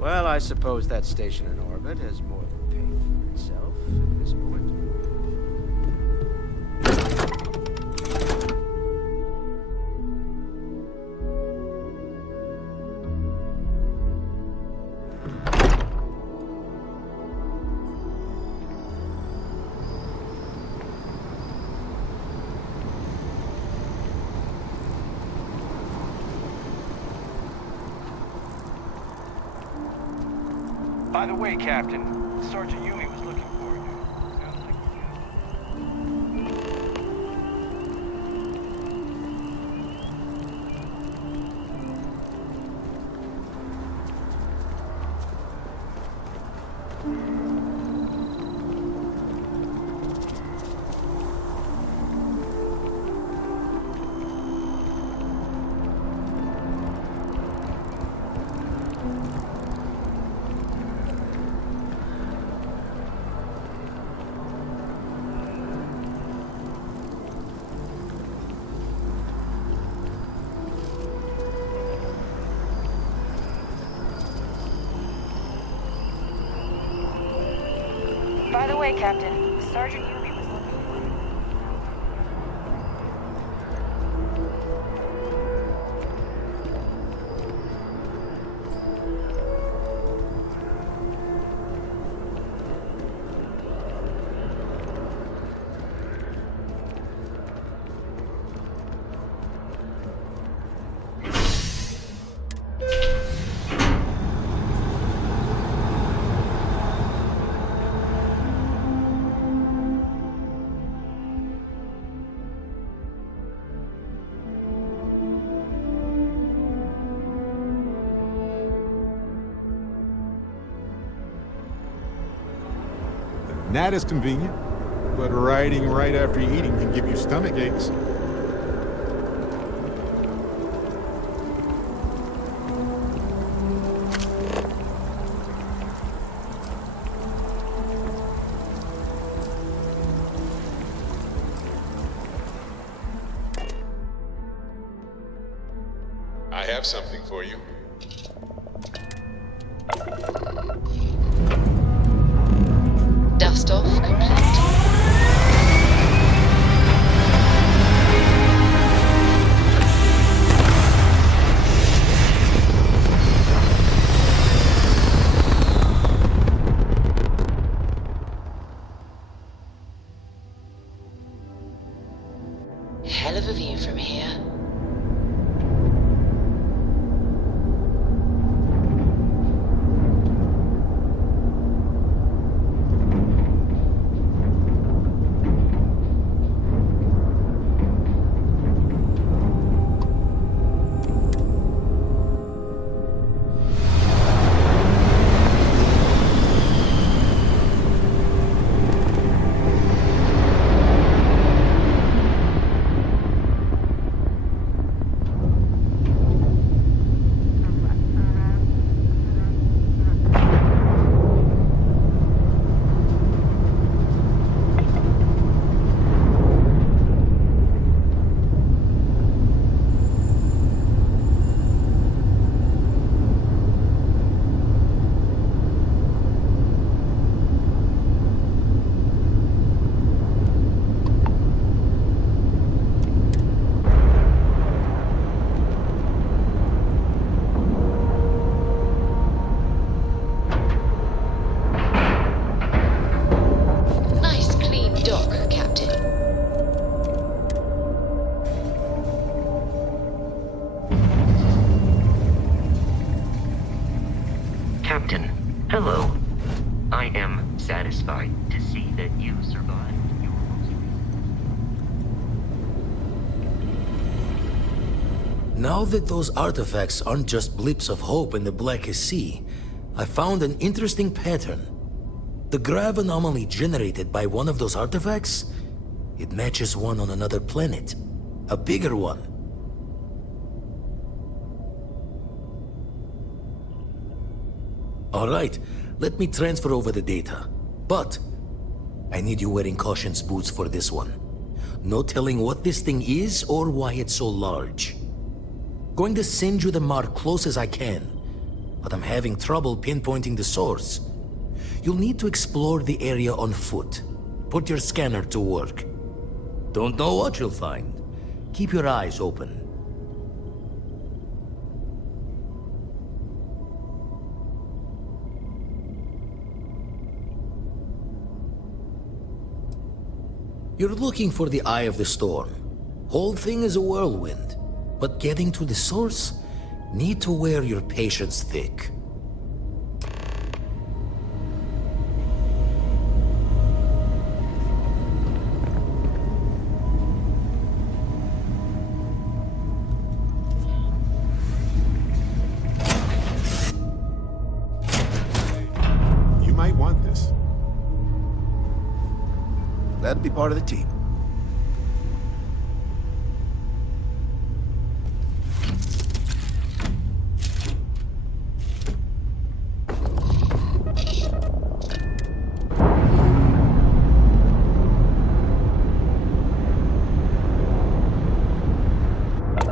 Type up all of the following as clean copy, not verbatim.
Well, I suppose that station in orbit has more than paid for itself at this point. By the way, Captain, Sergeant Yumi was looking for you. Sounds like By the way, Captain, Sergeant Yumi was looking for you. Not as convenient, but riding right after eating can give you stomach aches. I have something for you. Dust off complete. Hell of a view from here. Captain, hello. I am satisfied to see that you survived your Now that those artifacts aren't just blips of hope in the Blackest Sea, I found an interesting pattern. The grav anomaly generated by one of those artifacts, it matches one on another planet. A bigger one. Alright, let me transfer over the data. But I need you wearing caution's boots for this one. No telling what this thing is or why it's so large. Going to send you the mark close as I can. but I'm having trouble pinpointing the source. You'll need to explore the area on foot. Put your scanner to work. Don't know what you'll find. Keep your eyes open. You're looking for the eye of the storm. Whole thing is a whirlwind. But getting to the source, need to wear your patience thick. You might want this. Glad to be part of the team.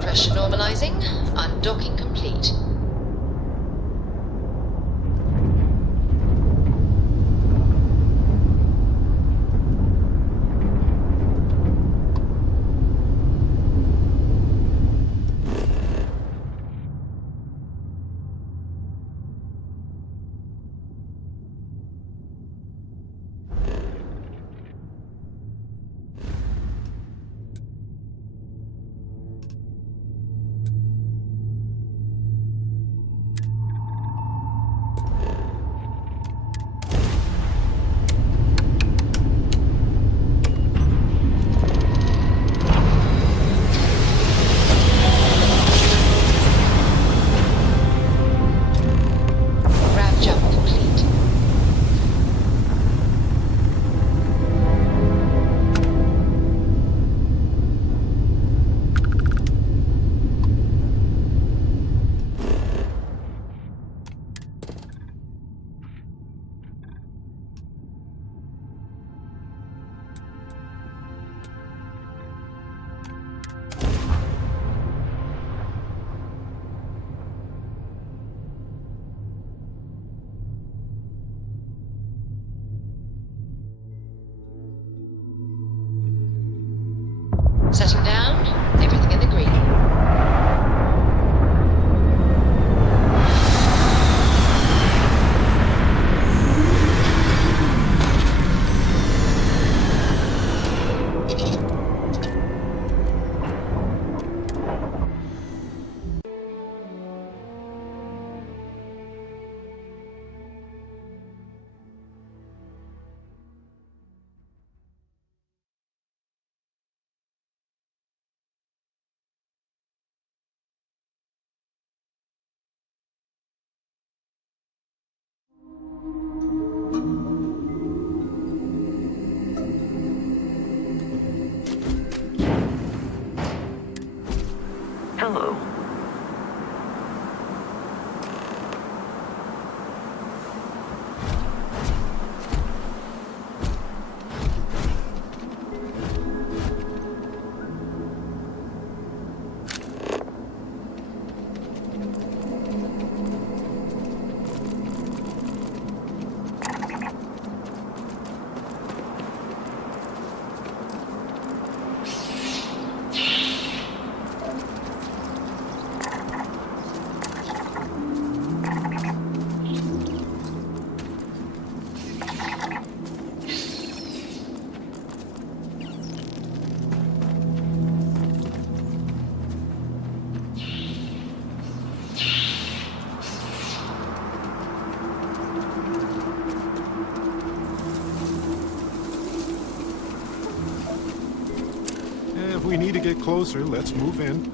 Pressure normalizing. Undocking complete. Grav jump complete. Setting down. Everything in the green. Hello. If we need to get closer, let's move in.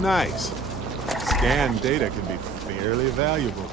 Nice. Scanned data can be fairly valuable.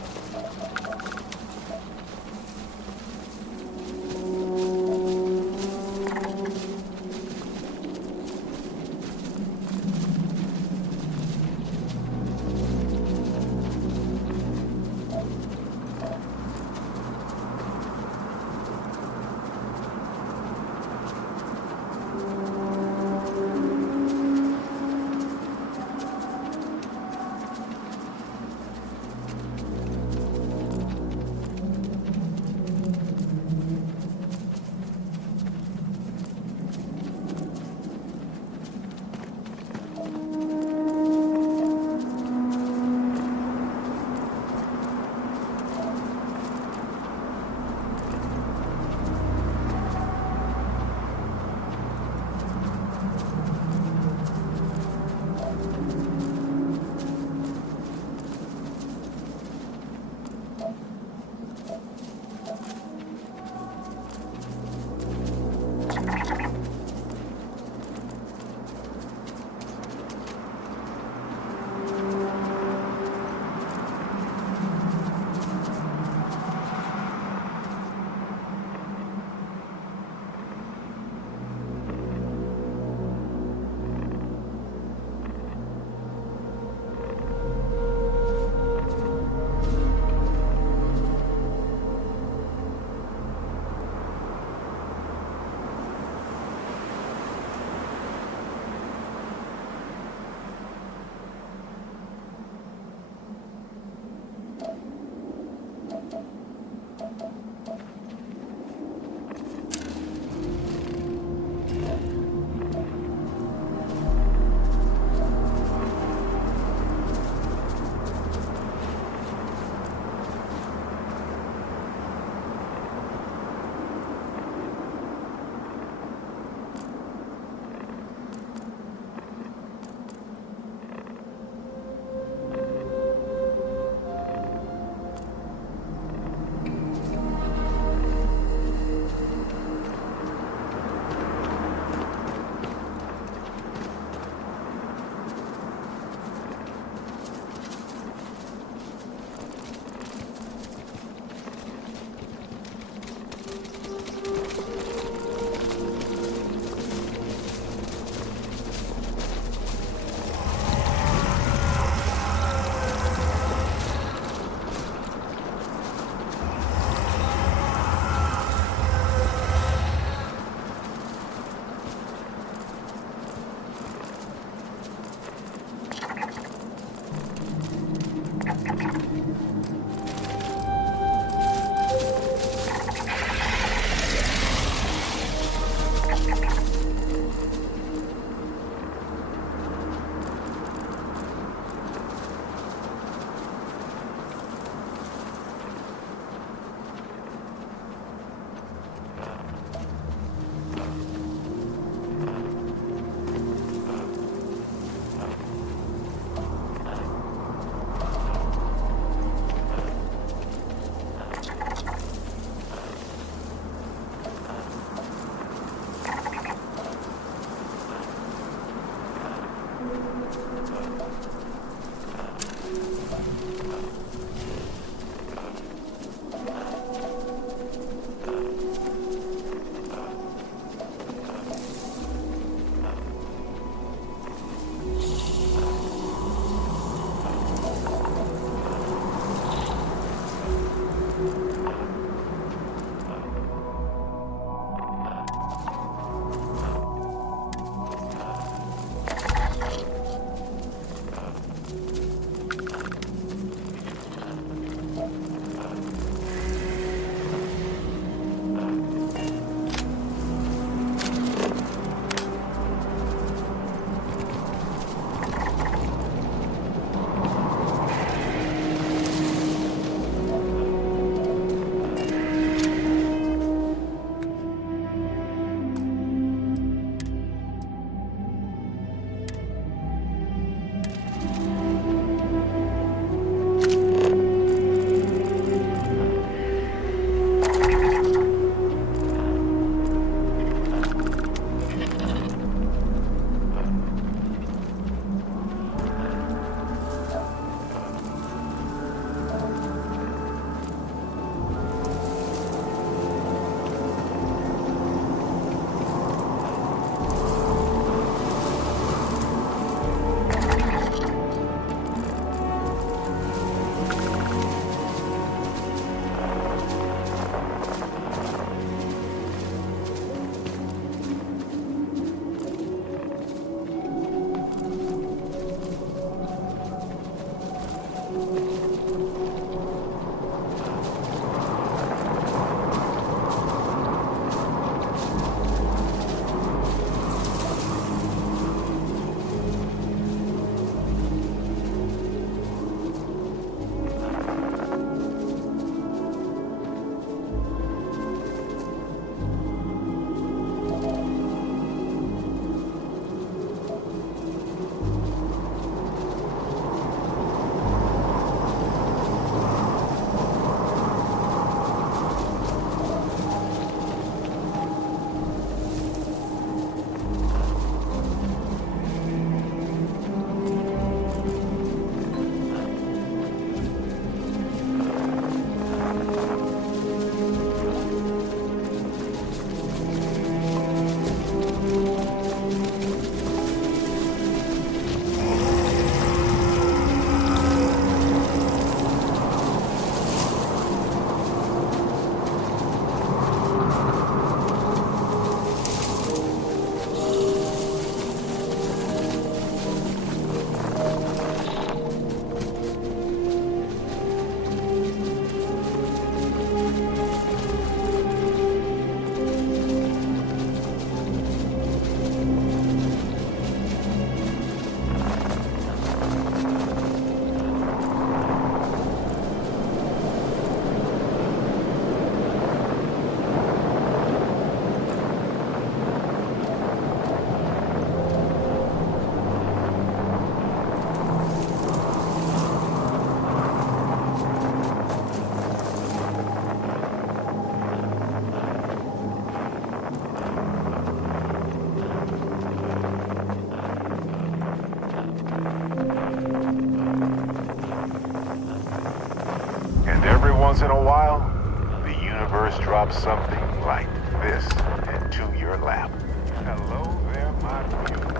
once in a while, the universe drops something like this into your lap. Hello there, my beautiful.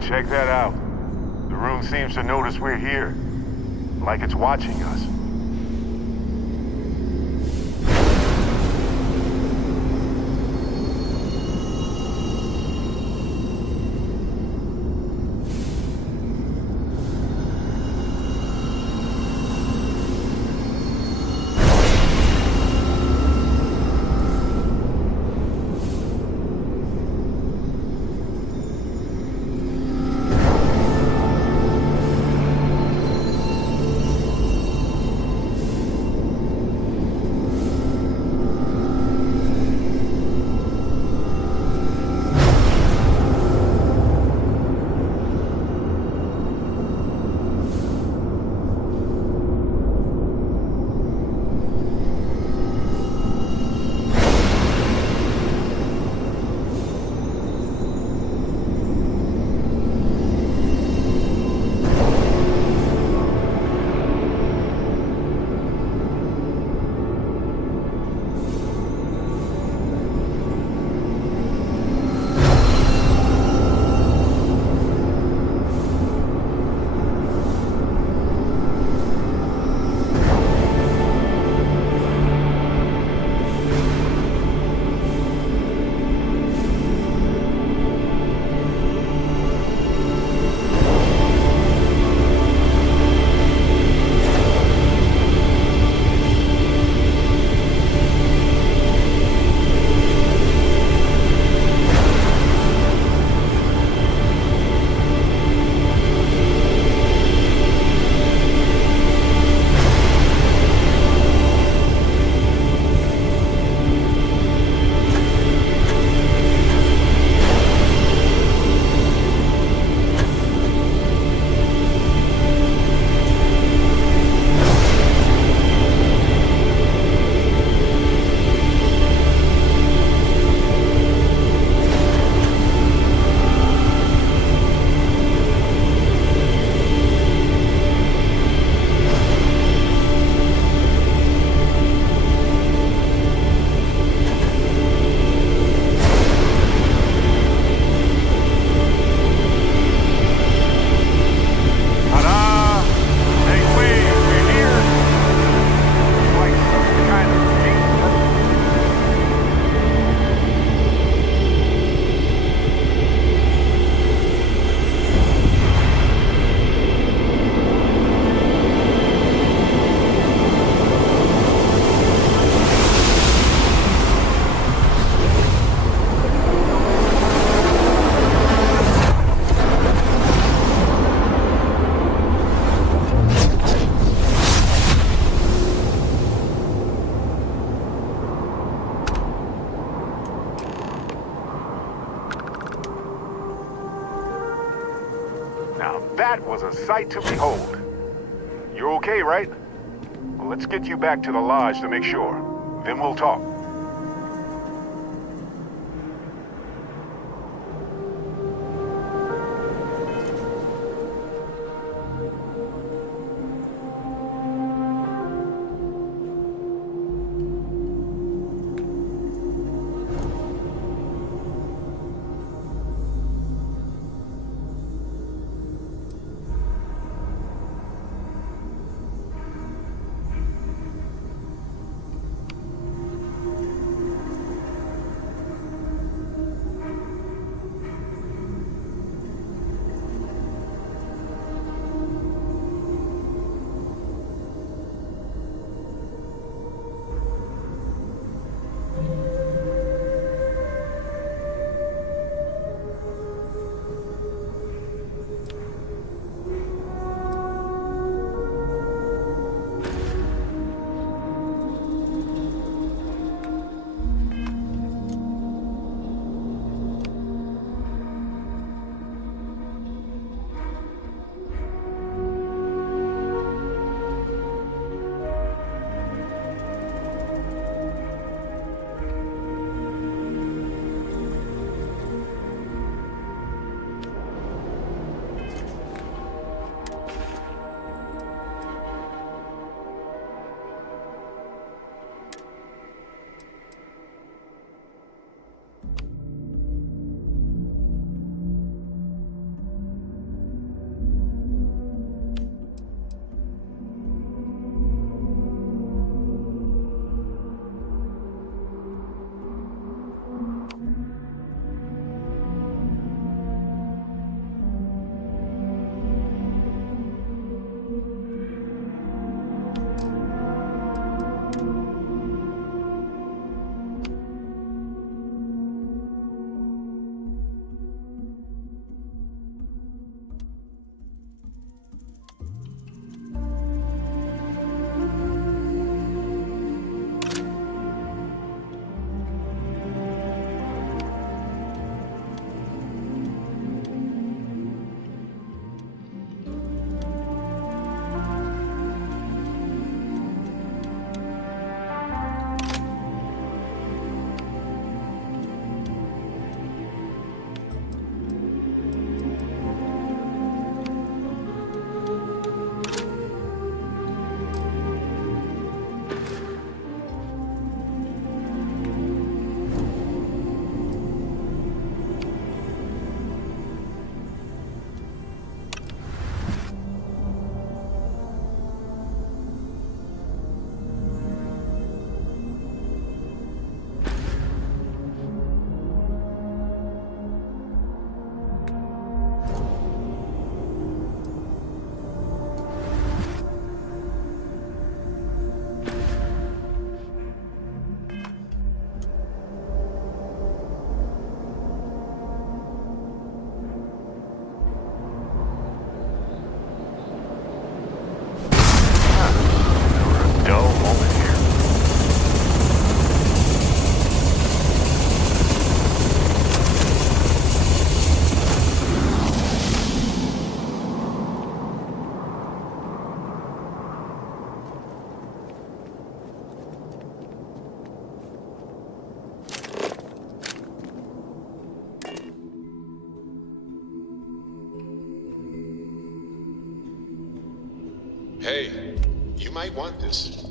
Check that out. The room seems to notice we're here, like it's watching us. Now that was a sight to behold. You're okay, right? Well, let's get you back to the lodge to make sure. Then we'll talk. Hey, you might want this.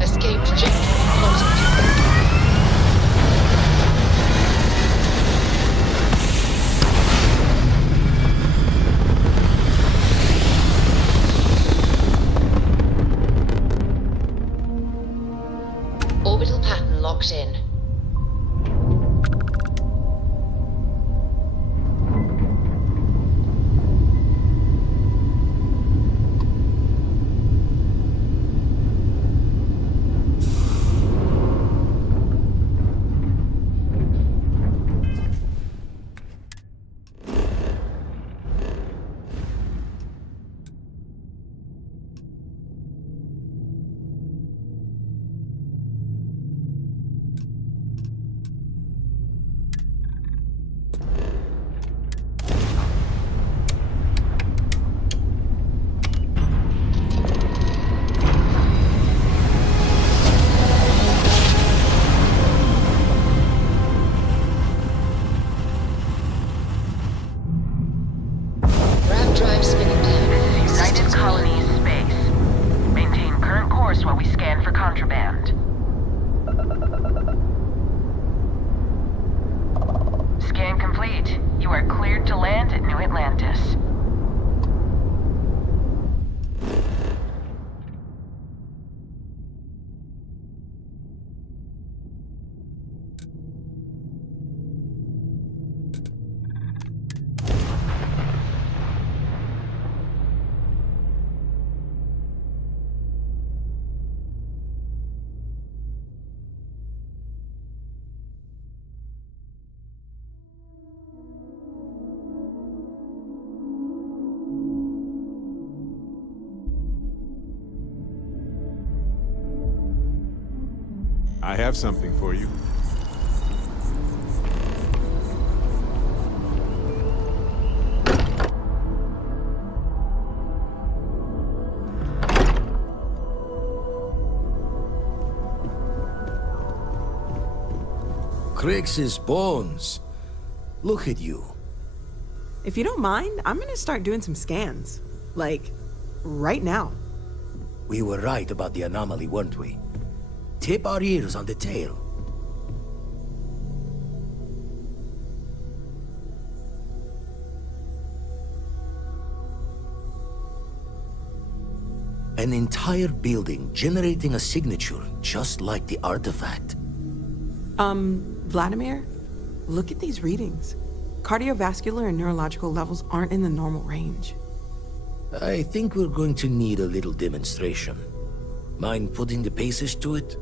Escape trajectory plotted. Scan complete. You are cleared to land at New Atlantis. I have something for you. Crix's bones. Look at you. If you don't mind, I'm gonna start doing some scans. Like, right now. We were right about the anomaly, weren't we? Tip our ears on the tail. An entire building generating a signature just like the artifact. Vladimir, look at these readings. Cardiovascular and neurological levels aren't in the normal range. I think we're going to need a little demonstration. Mind putting the paces to it?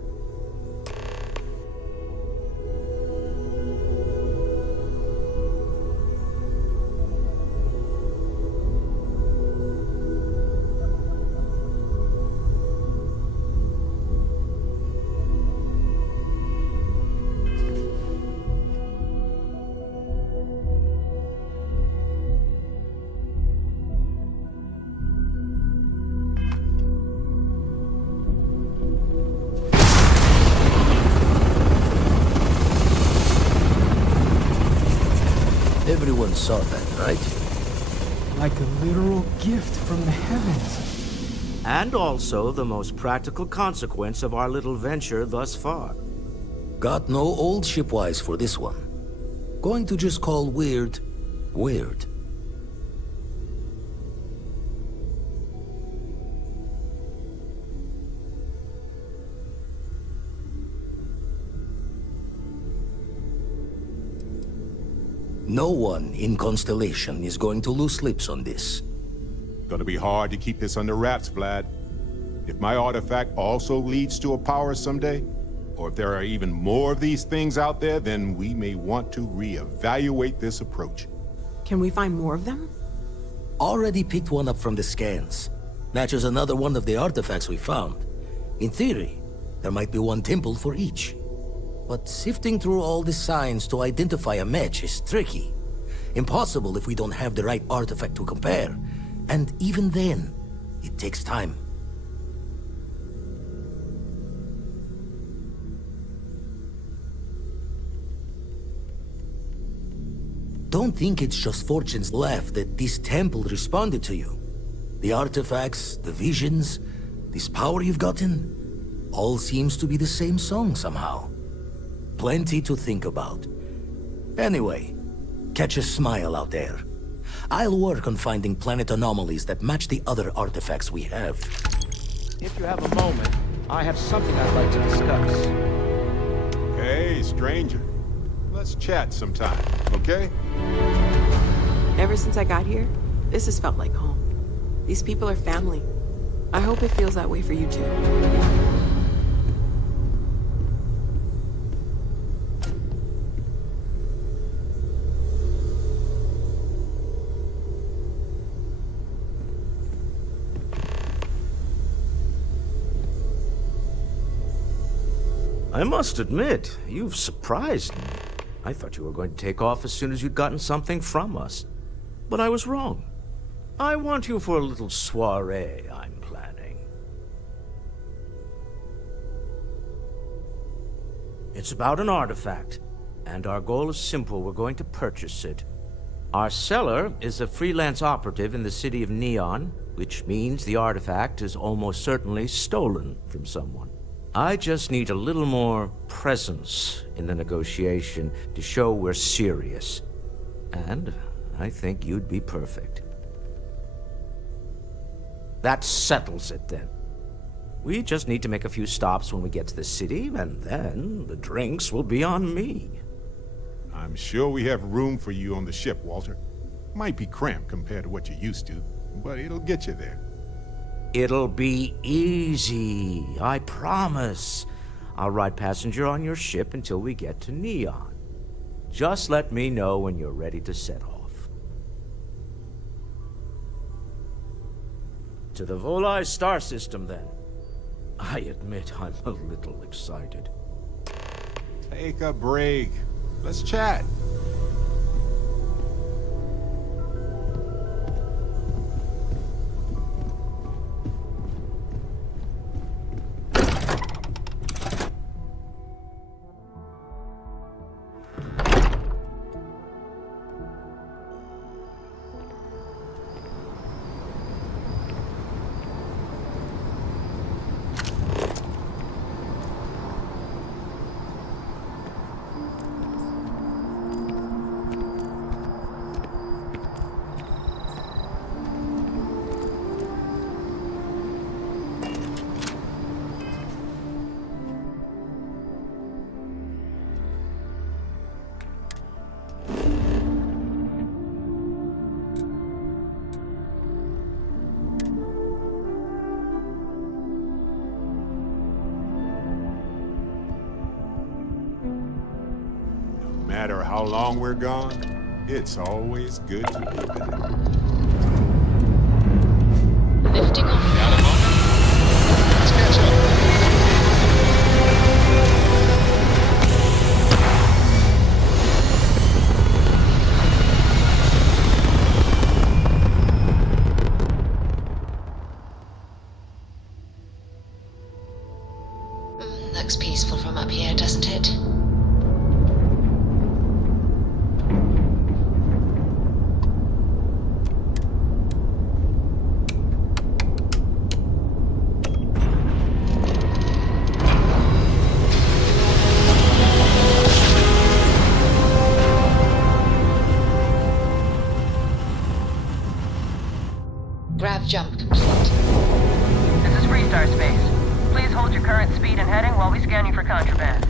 Everyone saw that, right? Like a literal gift from the heavens. And also the most practical consequence of our little venture thus far. Got no old shipwise for this one. Going to just call weird, weird. No one in Constellation is going to lose slips on this. Gonna be hard to keep this under wraps, Vlad. If my artifact also leads to a power someday, or if there are even more of these things out there, then we may want to reevaluate this approach. Can we find more of them? Already picked one up from the scans. Matches another one of the artifacts we found. In theory, there might be one temple for each. But sifting through all the signs to identify a match is tricky. Impossible if we don't have the right artifact to compare. And even then, it takes time. Don't think it's just fortune's left that this temple responded to you. The artifacts, the visions, this power you've gotten, all seems to be the same song somehow. Plenty to think about. Anyway, catch a smile out there. I'll work on finding planet anomalies that match the other artifacts we have. If you have a moment, I have something I'd like to discuss. Hey, stranger. Let's chat sometime, okay? Ever since I got here, this has felt like home. These people are family. I hope it feels that way for you too. I must admit, you've surprised me. I thought you were going to take off as soon as you'd gotten something from us. But I was wrong. I want you for a little soiree I'm planning. It's about an artifact, and our goal is simple. We're going to purchase it. Our seller is a freelance operative in the city of Neon, which means the artifact is almost certainly stolen from someone. I just need a little more presence in the negotiation to show we're serious. And I think you'd be perfect. That settles it then. We just need to make a few stops when we get to the city, and then the drinks will be on me. I'm sure we have room for you on the ship, Walter. Might be cramped compared to what you're used to, but it'll get you there. It'll be easy, I promise. I'll ride passenger on your ship until we get to Neon. Just let me know when you're ready to set off. To the Volai star system, then. I admit I'm a little excited. Take a break. Let's chat. No matter how long we're gone, it's always good to be back. Lifting off. Let's catch up. Looks peaceful from up here, doesn't it? Grav jump complete. This is Freestar Space. Please hold your current speed and heading while we scan you for contraband.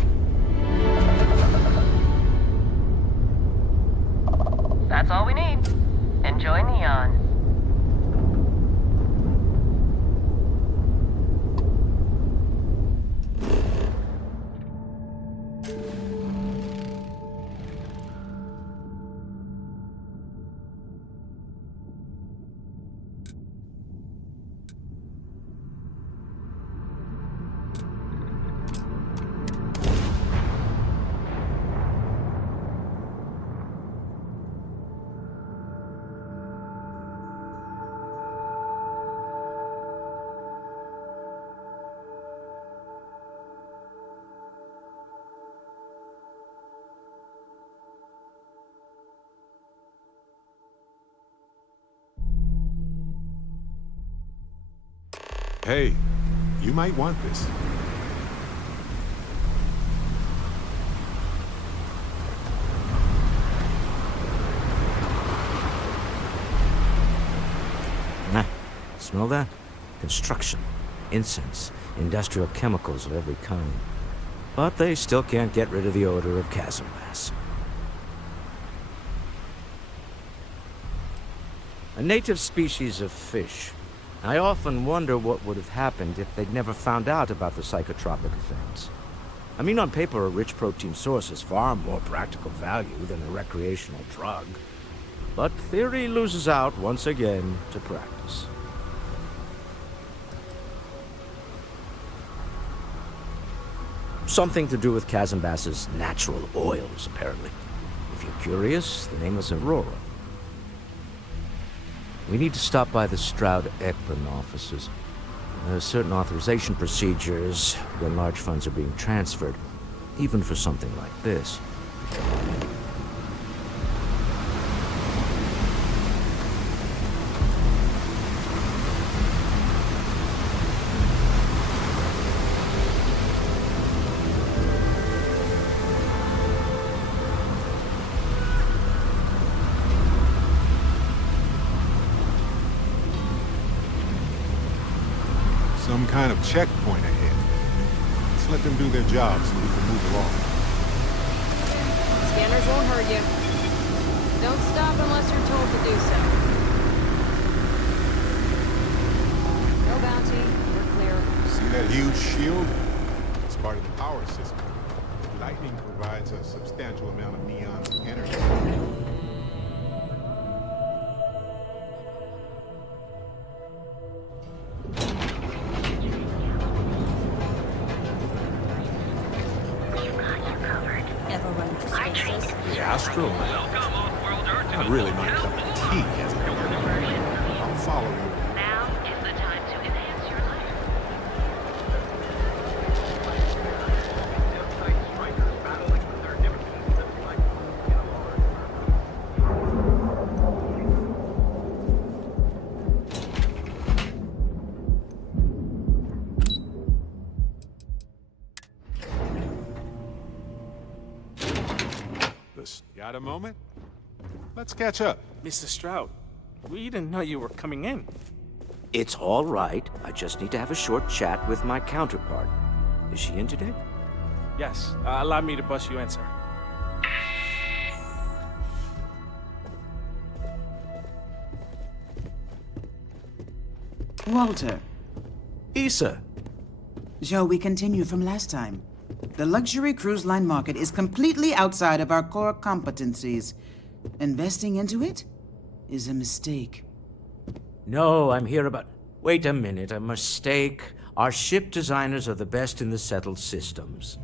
That's all we need. Enjoy Neon. Hey, you might want this. Nah, smell that? Construction, incense, industrial chemicals of every kind. But they still can't get rid of the odor of chasm bass. A native species of fish. I often wonder what would have happened if they'd never found out about the psychotropic effects. I mean, on paper, a rich protein source has far more practical value than a recreational drug. But theory loses out once again to practice. Something to do with chasm bass's natural oils, apparently. If you're curious, the name is Aurora. We need to stop by the Stroud-Eklund offices. There are certain authorization procedures when large funds are being transferred, even for something like this. kind of checkpoint ahead. Let's let them do their job so we can move along. Scanners won't hurt you. Don't stop unless you're told to do so. No bounty. We're clear. See that huge shield? It's part of the power system. Lightning provides a substantial amount of neon energy. The Astro Lounge. Not really my cup of tea, as it were. I'll follow you. Now is the time to enhance your life. Got a moment? Let's catch up. Mr. Stroud, we didn't know you were coming in. It's all right. I just need to have a short chat with my counterpart. Is she in today? Yes, allow me to bust you in, sir. Walter. Issa. Shall we continue from last time? The luxury cruise line market is completely outside of our core competencies. Investing into it is a mistake. No, I'm here about... Wait a minute, a mistake. Our ship designers are the best in the settled systems.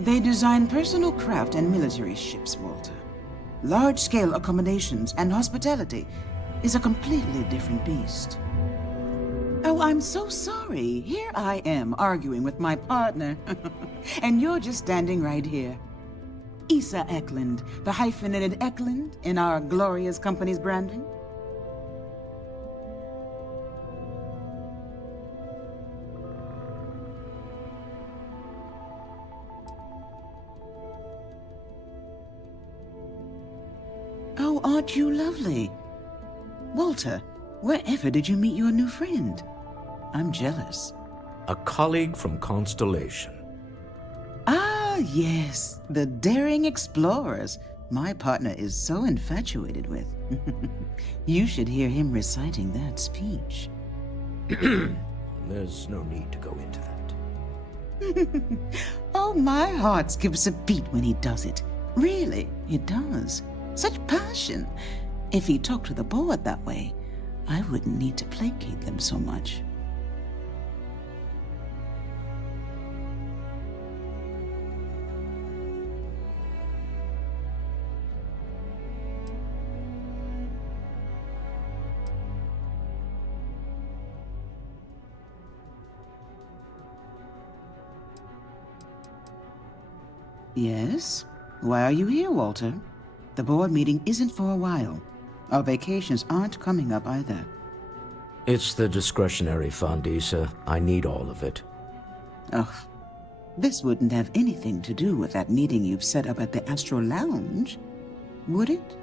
They design personal craft and military ships, Walter. Large-scale accommodations and hospitality is a completely different beast. Oh, I'm so sorry. Here I am arguing with my partner. And you're just standing right here. Issa Eklund, the hyphenated Eklund in our glorious company's branding. Oh, aren't you lovely? Walter, wherever did you meet your new friend? I'm jealous. A colleague from Constellation. Ah, yes, the daring explorers my partner is so infatuated with. You should hear him reciting that speech. There's no need to go into that. Oh, my heart skips a beat when he does it. Really, it does. Such passion. If he talked to the board that way, I wouldn't need to placate them so much. Yes? Why are you here, Walter? The board meeting isn't for a while. Our vacations aren't coming up either. It's the discretionary fund, Issa. I need all of it. Oh, this wouldn't have anything to do with that meeting you've set up at the Astro Lounge, would it?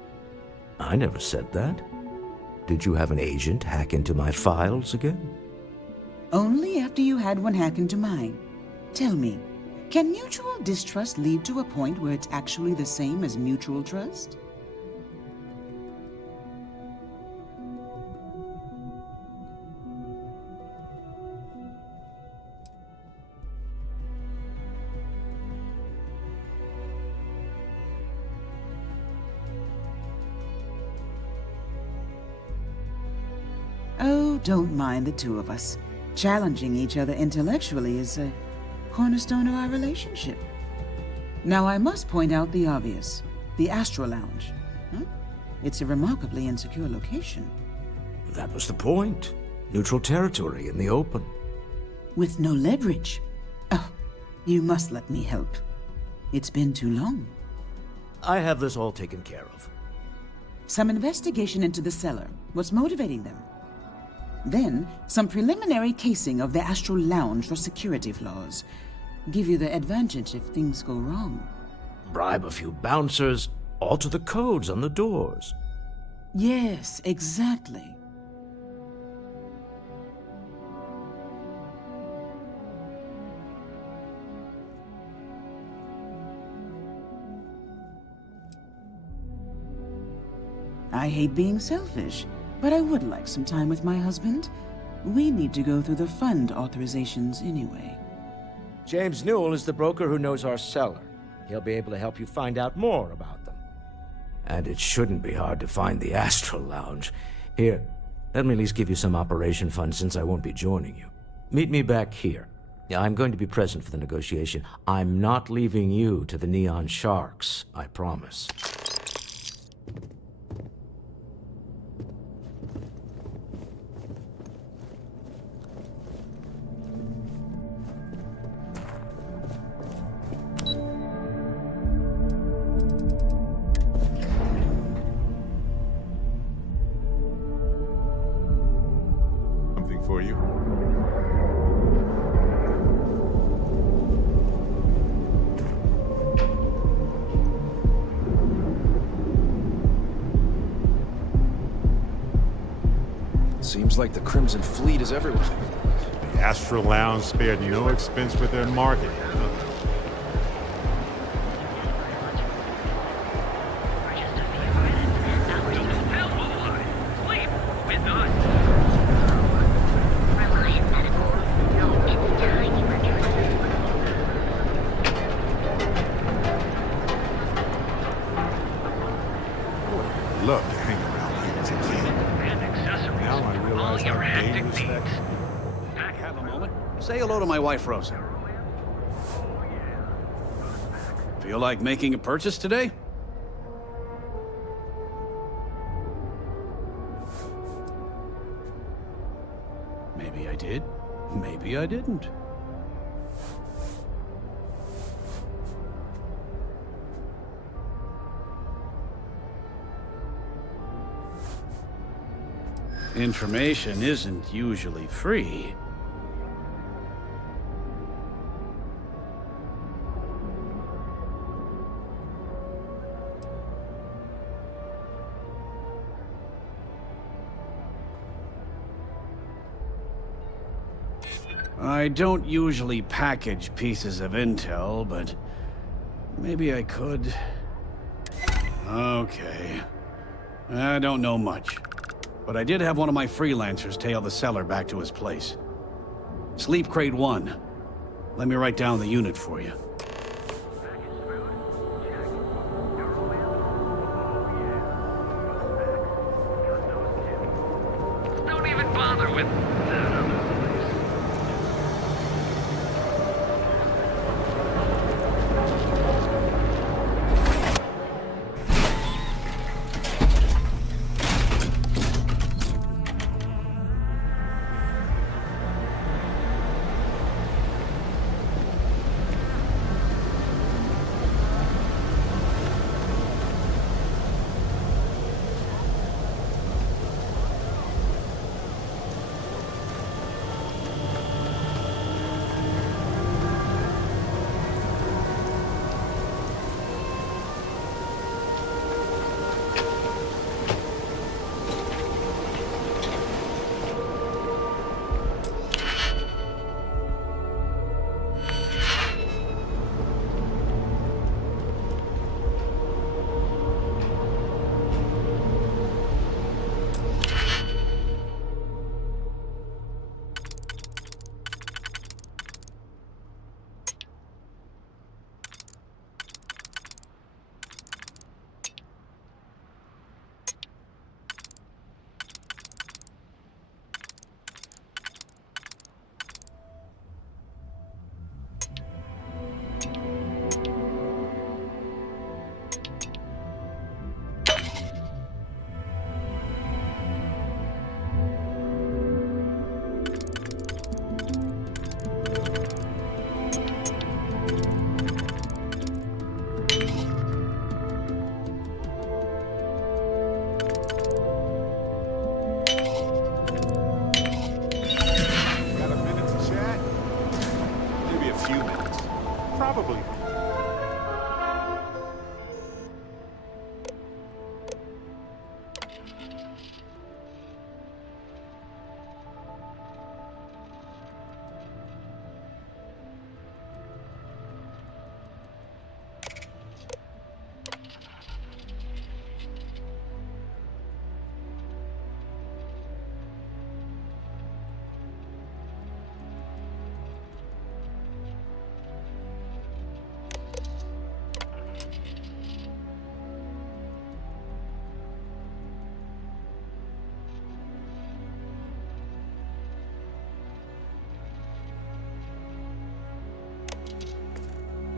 I never said that. Did you have an agent hack into my files again? Only after you had one hack into mine. Tell me, can mutual distrust lead to a point where it's actually the same as mutual trust? Oh, don't mind the two of us. Challenging each other intellectually is a cornerstone of our relationship. Now, I must point out the obvious. The Astro Lounge. It's a remarkably insecure location. That was the point. Neutral territory in the open. With no leverage. Oh, you must let me help. It's been too long. I have this all taken care of. Some investigation into the cellar. What's motivating them? Then, some preliminary casing of the Astro Lounge for security flaws. Give you the advantage if things go wrong. Bribe a few bouncers, alter the codes on the doors. Yes, exactly. I hate being selfish, but I would like some time with my husband. We need to go through the fund authorizations anyway. James Newell is the broker who knows our seller. He'll be able to help you find out more about them. And it shouldn't be hard to find the Astral Lounge. Here, let me at least give you some operation funds since I won't be joining you. Meet me back here. I'm going to be present for the negotiation. I'm not leaving you to the Neon Sharks, I promise. Something for you. Seems like the Crimson Fleet is everywhere. The Astral Lounge spared no expense with their marketing. Love to hang around here as a kid. Now I realize how dangerous that is. Have a moment. Say hello to my wife, Rosa. Feel like making a purchase today? Maybe I did. Maybe I didn't. Information isn't usually free. I don't usually package pieces of intel, but maybe I could. Okay. I don't know much. But I did have one of my freelancers tail the seller back to his place. Sleep Crate 1. Let me write down the unit for you. Don't even bother with...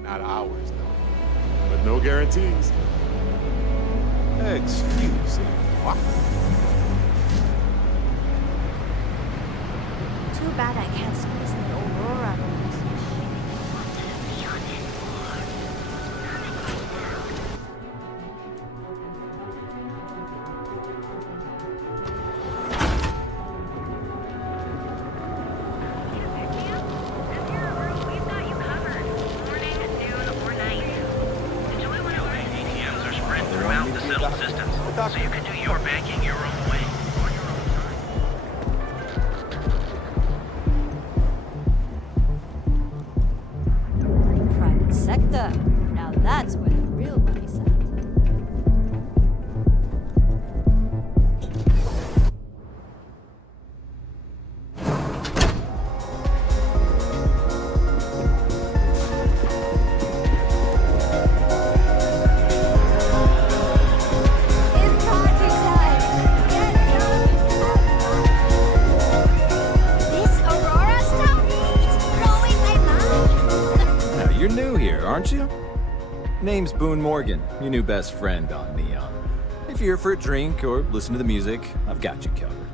Not ours, though. But no guarantees. Excuse me. What? Too bad I can't squeeze the Aurora. So you can do your banking your own way, on your own time. Private sector. Now that's where the real money's at. Aren't you? Name's Boone Morgan, your new best friend on Neon. If you're here for a drink or listen to the music, I've got you covered.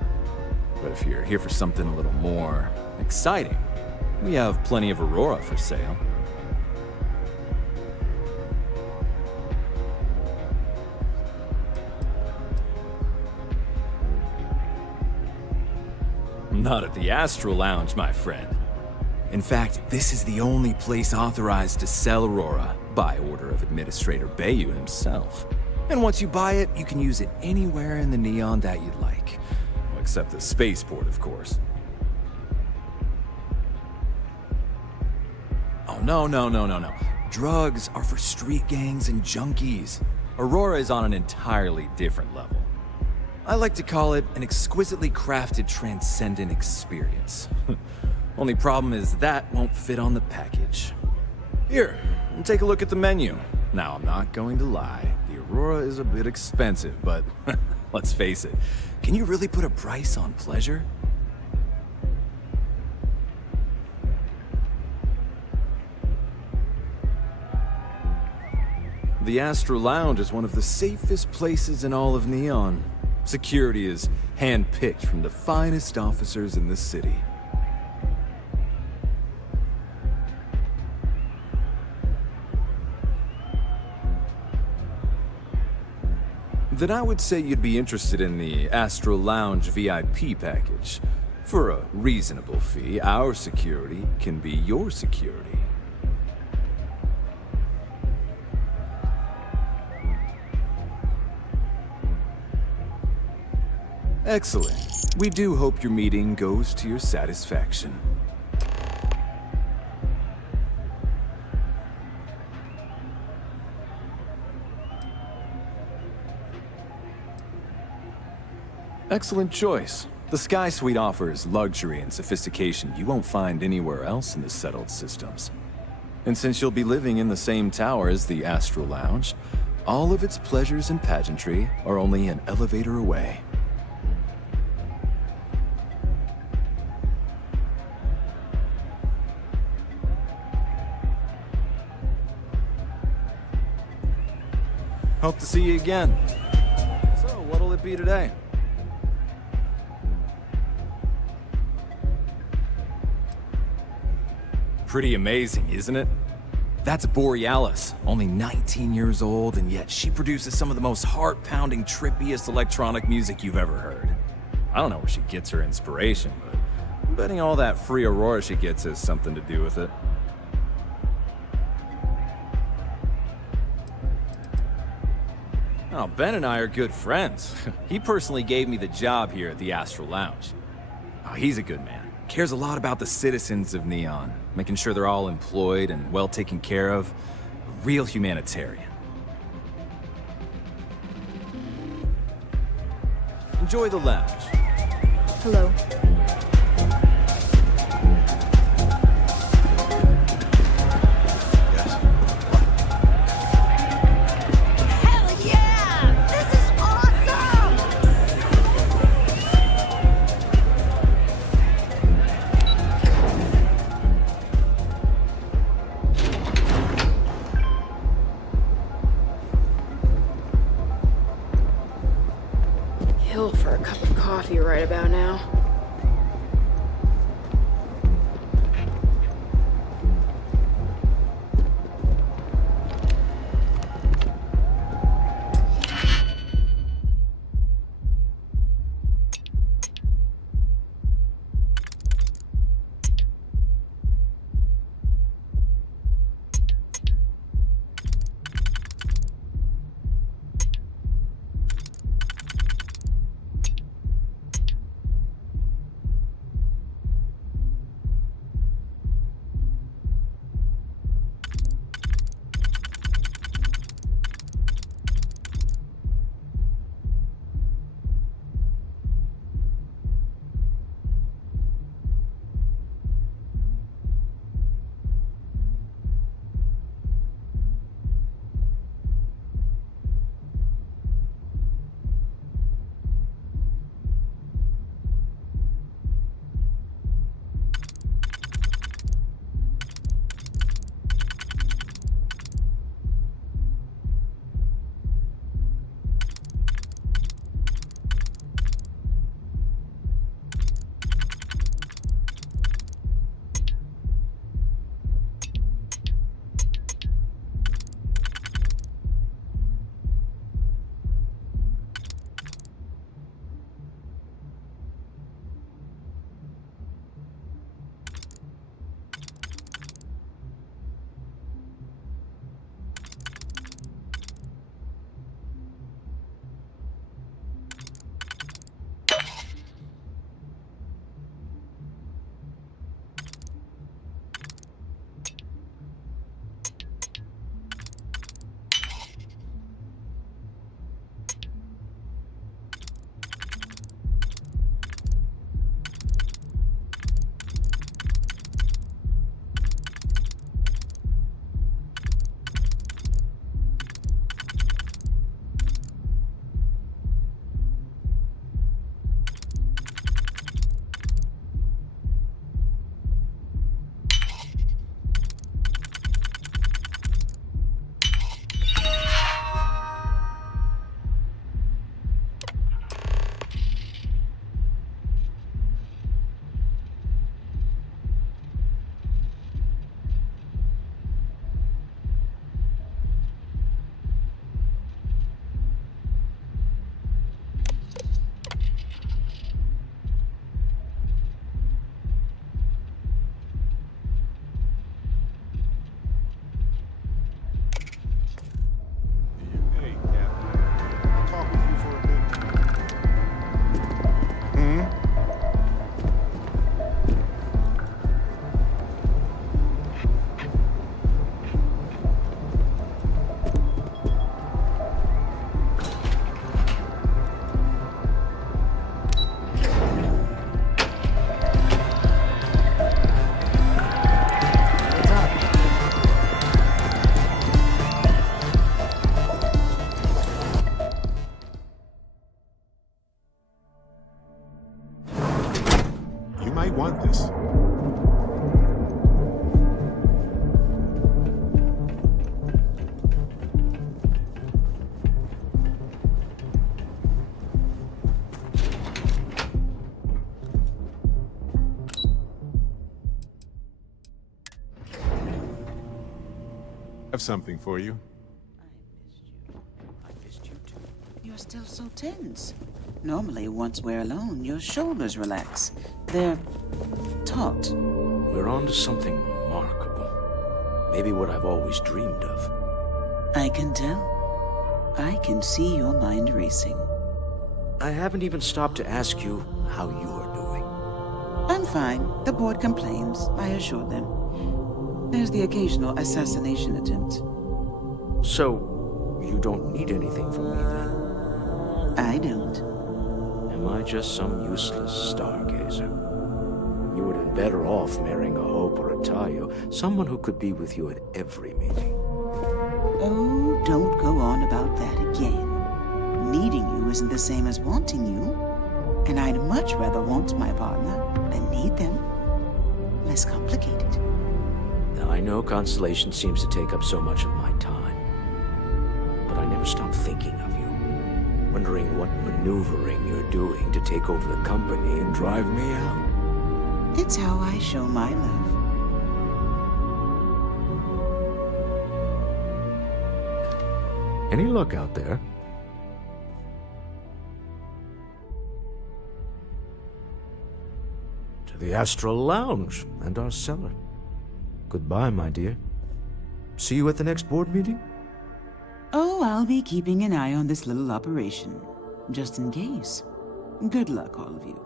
But if you're here for something a little more exciting, we have plenty of Aurora for sale. Not at the Astral Lounge, my friend. In fact, this is the only place authorized to sell Aurora, by order of Administrator Bayou himself. And once you buy it, you can use it anywhere in the Neon that you'd like. Well, except the spaceport, of course. Oh, no. Drugs are for street gangs and junkies. Aurora is on an entirely different level. I like to call it an exquisitely crafted, transcendent experience. Only problem is that won't fit on the package. Here, take a look at the menu. Now, I'm not going to lie. The Aurora is a bit expensive, but let's face it. Can you really put a price on pleasure? The Astral Lounge is one of the safest places in all of Neon. Security is hand-picked from the finest officers in the city. Then I would say you'd be interested in the Astral Lounge VIP package. For a reasonable fee, our security can be your security. Excellent. We do hope your meeting goes to your satisfaction. Excellent choice. The Sky Suite offers luxury and sophistication you won't find anywhere else in the settled systems. And since you'll be living in the same tower as the Astral Lounge, all of its pleasures and pageantry are only an elevator away. Hope to see you again. So, what'll it be today? Pretty amazing, isn't it? That's Borealis, only 19 years old, and yet she produces some of the most heart-pounding, trippiest electronic music you've ever heard. I don't know where she gets her inspiration, but I'm betting all that free Aurora she gets has something to do with it. Oh, Ben and I are good friends. He personally gave me the job here at the Astral Lounge. Oh, he's a good man. Cares a lot about the citizens of Neon, making sure they're all employed and well taken care of. A real humanitarian. Enjoy the lounge. Hello. kill for a cup of coffee right about now. want this. I have something for you. I missed you too. You're still so tense. Normally, once we're alone, your shoulders relax. They're taut. We're on to something remarkable. Maybe what I've always dreamed of. I can tell. I can see your mind racing. I haven't even stopped to ask you how you're doing. I'm fine. The board complains, I assure them. There's the occasional assassination attempt. So, you don't need anything from me then? I don't. Am I just some useless stargazer? You would have been better off marrying a Hope or a Tayo, someone who could be with you at every meeting. Oh, don't go on about that again. Needing you isn't the same as wanting you. And I'd much rather want my partner than need them. Less complicated. I know Constellation seems to take up so much of my time, but I never stop thinking of you. When wondering what maneuvering you're doing to take over the company and drive me out. It's how I show my love. Any luck out there? To the Astral Lounge and our cellar. Goodbye, my dear. See you at the next board meeting? Oh, I'll be keeping an eye on this little operation, just in case. Good luck, all of you.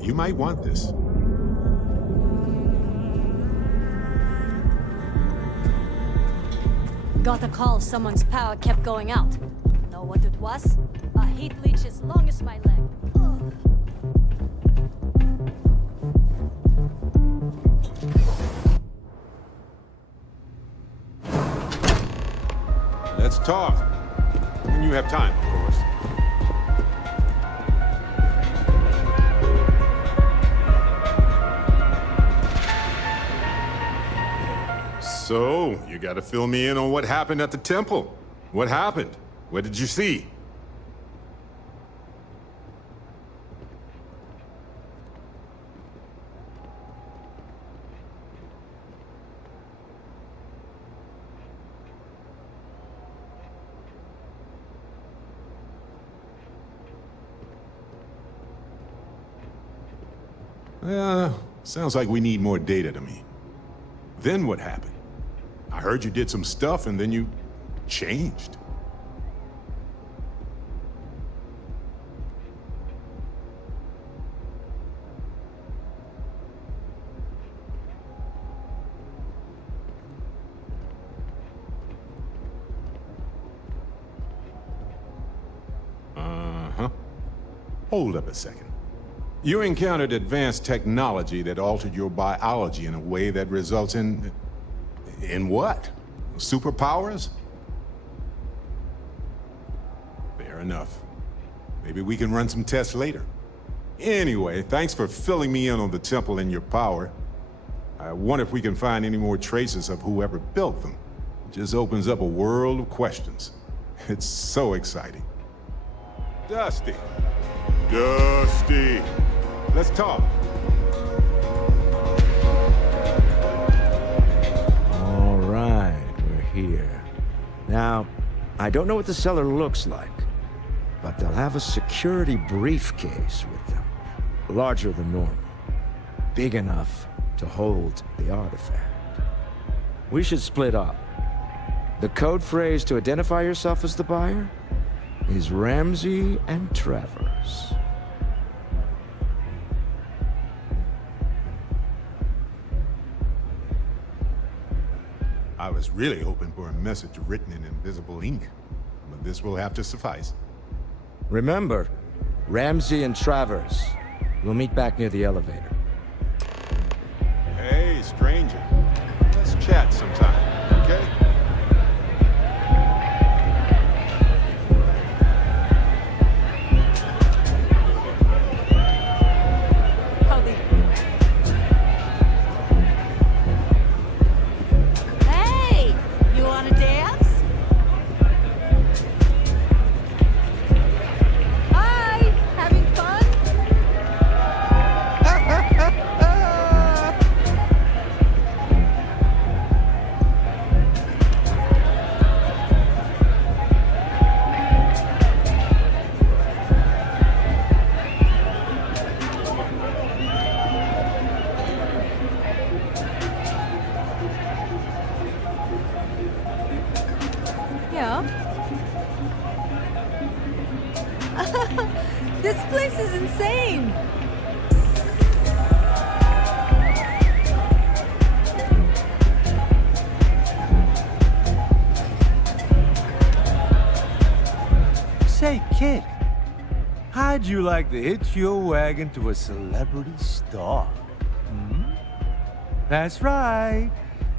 You might want this. Got a call someone's power kept going out. Know what it was? A heat leech as long as my leg. Ugh. Let's talk. When you have time, of course. So, you gotta fill me in on what happened at the temple. What happened? What did you see? Sounds like we need more data to me. Then what happened? I heard you did some stuff and then you changed. Uh-huh. Hold up a second. You encountered advanced technology that altered your biology in a way that results in what? Superpowers? Fair enough. Maybe we can run some tests later. Anyway, thanks for filling me in on the temple and your power. I wonder if we can find any more traces of whoever built them. It just opens up a world of questions. It's so exciting. Dusty. Dusty. Let's talk. All right, we're here. Now, I don't know what the cellar looks like, but they'll have a security briefcase with them. Larger than normal. Big enough to hold the artifact. We should split up. The code phrase to identify yourself as the buyer is Ramsey and Travers. I was really hoping for a message written in invisible ink, but this will have to suffice. Remember, Ramsey and Travers. We'll meet back near the elevator. Hey, stranger. Let's chat sometime, okay? Hey! You wanna dance? Hi! Having fun? Yeah. This place is insane. Say, kid, how'd you like to hitch your wagon to a celebrity star? Hmm? That's right.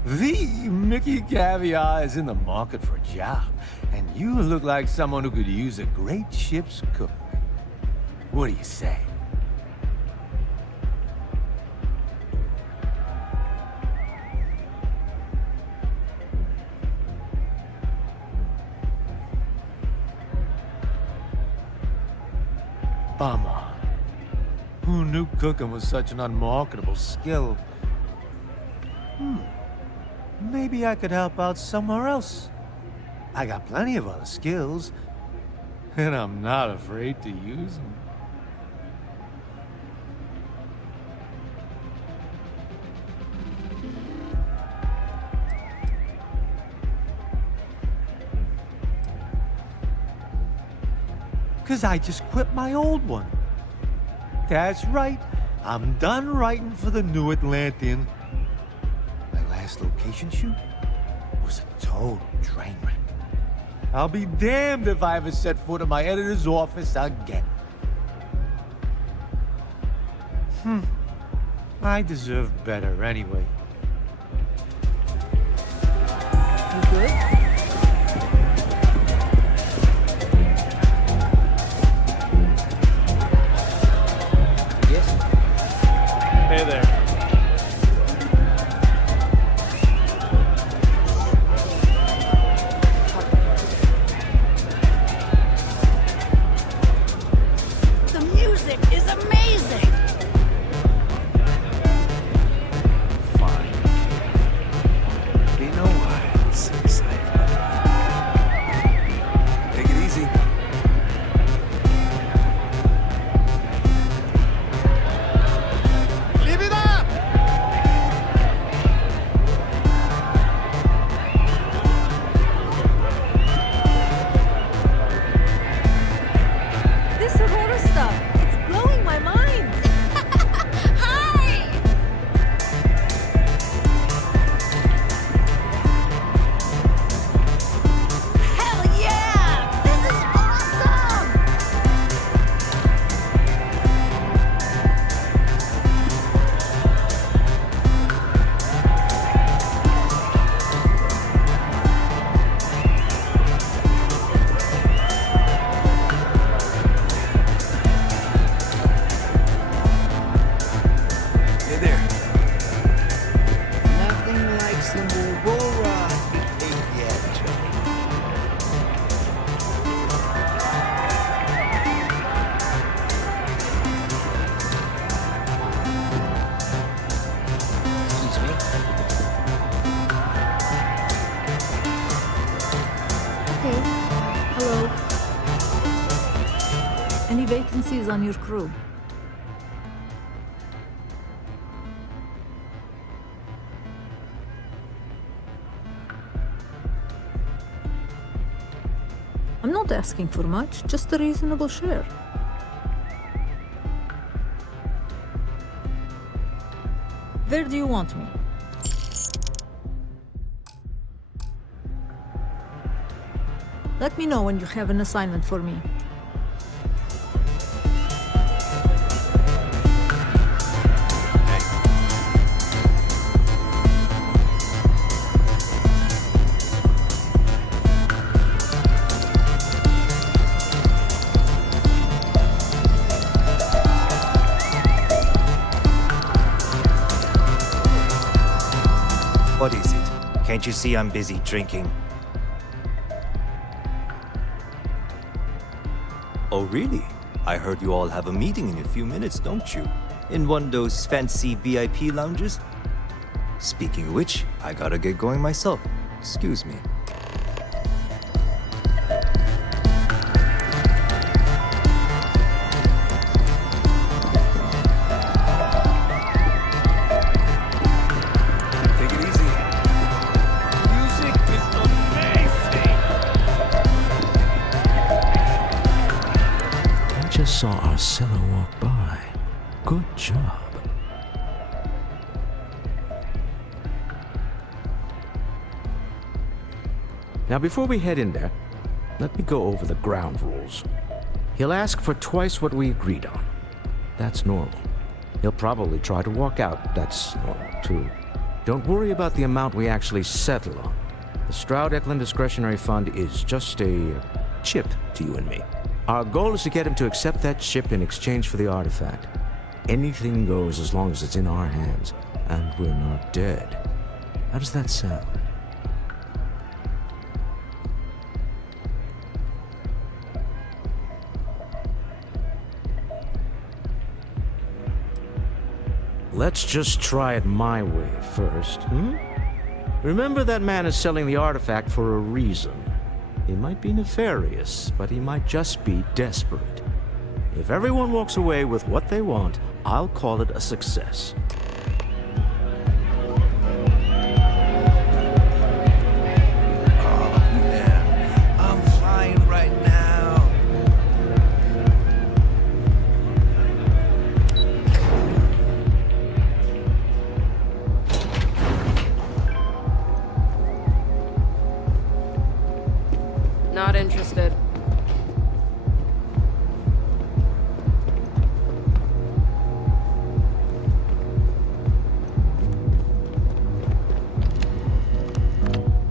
The Mickey Caviar is in the market for a job, and you look like someone who could use a great ship's cook. What do you say? Bummer. Who knew cooking was such an unmarketable skill? Maybe I could help out somewhere else. I got plenty of other skills, and I'm not afraid to use them. Because I just quit my old one. That's right. I'm done writing for the New Atlantean. My last location shoot was a total train wreck. I'll be damned if I ever set foot in my editor's office again. I deserve better anyway. You good? Hey there. The music is amazing! Fine. You know why I'm so excited. Take it easy. Give it up! This Aurora stuff, it's blowing my mind! Hi! Hell yeah! This is awesome! Hey there. Nothing like some Aurora. Excuse me. Okay. Hello. Any vacancies on your crew? I'm not asking for much, just a reasonable share. Where do you want me? Let me know when you have an assignment for me. What is it? Can't you see I'm busy drinking? Oh, really? I heard you all have a meeting in a few minutes, don't you? In one of those fancy VIP lounges? Speaking of which, I gotta get going myself. Excuse me. Take it easy. Music is amazing! I just saw Arcella walk by. Good job. Now, before we head in there, let me go over the ground rules. He'll ask for twice what we agreed on. That's normal. He'll probably try to walk out. That's normal, too. Don't worry about the amount we actually settle on. The Stroud-Eklund Discretionary Fund is just a chip to you and me. Our goal is to get him to accept that chip in exchange for the artifact. Anything goes as long as it's in our hands, and we're not dead. How does that sound? Let's just try it my way first, Remember, that man is selling the artifact for a reason. He might be nefarious, but he might just be desperate. If everyone walks away with what they want, I'll call it a success. Not interested.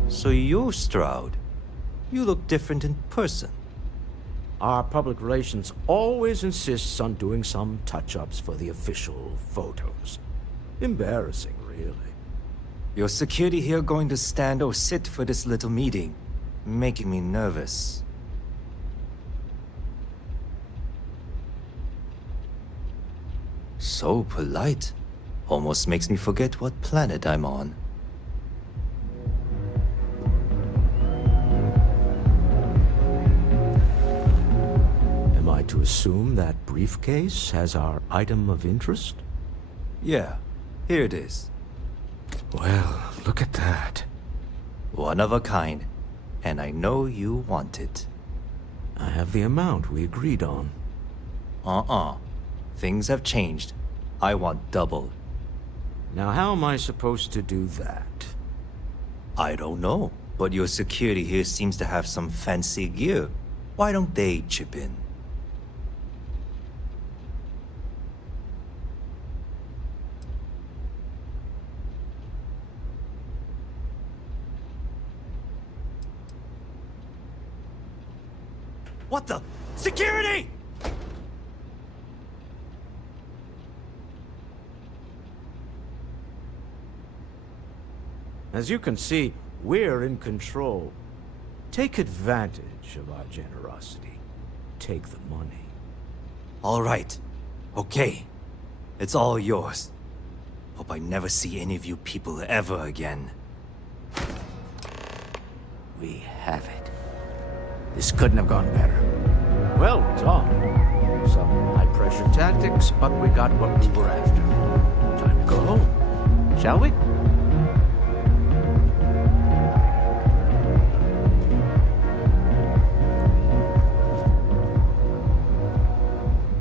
So you're Stroud. You look different in person. Our public relations always insists on doing some touch-ups for the official photos. Embarrassing, really. Your security here going to stand or sit for this little meeting? Making me nervous. So polite. Almost makes me forget what planet I'm on. Am I to assume that briefcase has our item of interest? Yeah, here it is. Well, look at that. One of a kind. And I know you want it. I have the amount we agreed on. Things have changed. I want double. Now, how am I supposed to do that? I don't know, but your security here seems to have some fancy gear. Why don't they chip in? What the? Security! As you can see, we're in control. Take advantage of our generosity. Take the money. All right. Okay. It's all yours. Hope I never see any of you people ever again. We have it. This couldn't have gone better. Well done. Some high-pressure tactics, but we got what we were after. Time to go home, shall we?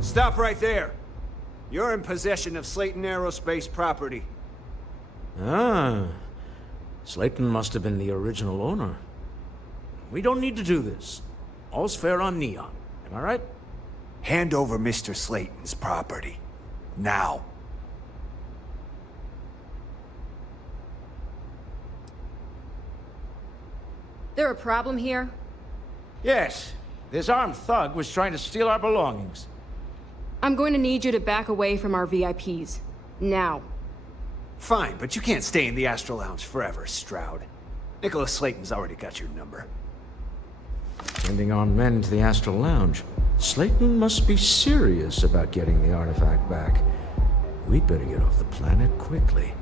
Stop right there. You're in possession of Slayton Aerospace property. Ah. Slayton must have been the original owner. We don't need to do this. All's fair on Neon. Am I right? Hand over Mr. Slayton's property. Now. There a problem here? Yes. This armed thug was trying to steal our belongings. I'm going to need you to back away from our VIPs. Now. Fine, but you can't stay in the Astro Lounge forever, Stroud. Nicholas Slayton's already got your number. Sending our men into the Astral Lounge. Slayton must be serious about getting the artifact back. We'd better get off the planet quickly.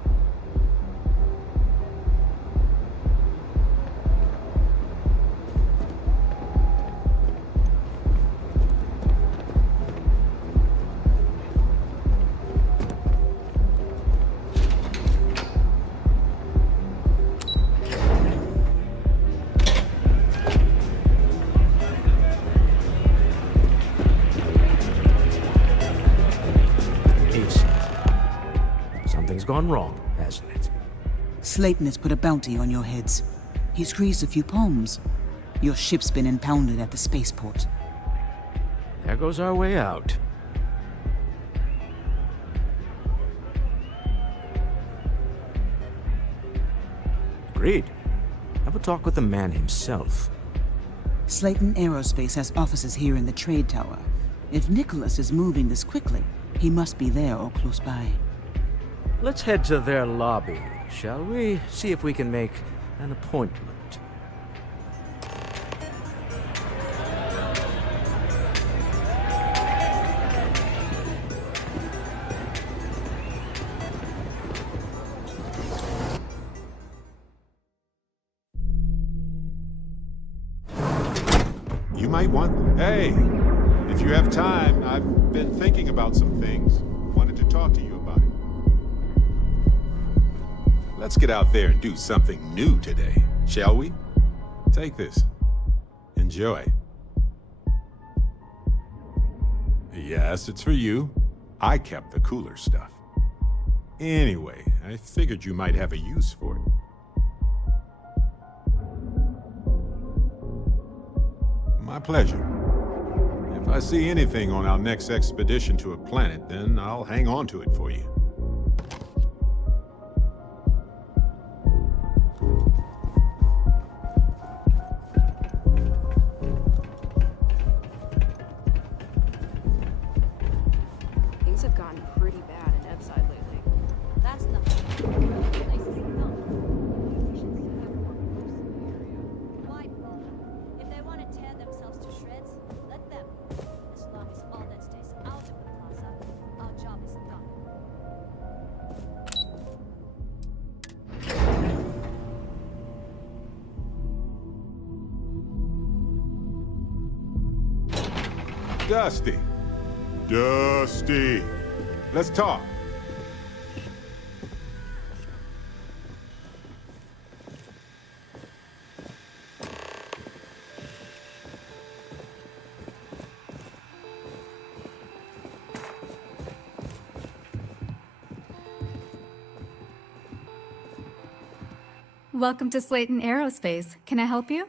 Gone wrong, hasn't it? Slayton has put a bounty on your heads. He's greased a few palms. Your ship's been impounded at the spaceport. There goes our way out. Agreed. Have a talk with the man himself. Slayton Aerospace has offices here in the trade tower. If Nicholas is moving this quickly, he must be there or close by. Let's head to their lobby, shall we? See if we can make an appointment. You might want... Hey, if you have time, I've been thinking about some things. Wanted to talk to you about it. Let's get out there and do something new today, shall we? Take this. Enjoy. Yes, it's for you. I kept the cooler stuff. Anyway, I figured you might have a use for it. My pleasure. If I see anything on our next expedition to a planet, then I'll hang on to it for you. Things have gotten pretty bad in Ebbside lately. That's nothing. Places are dumb. We should set up more groups in the area. Why bother? If they want to tear themselves to shreds, let them. As long as all that stays out of the plaza, our job is done. Dusty. Dusty. Let's talk. Welcome to Slayton Aerospace. Can I help you?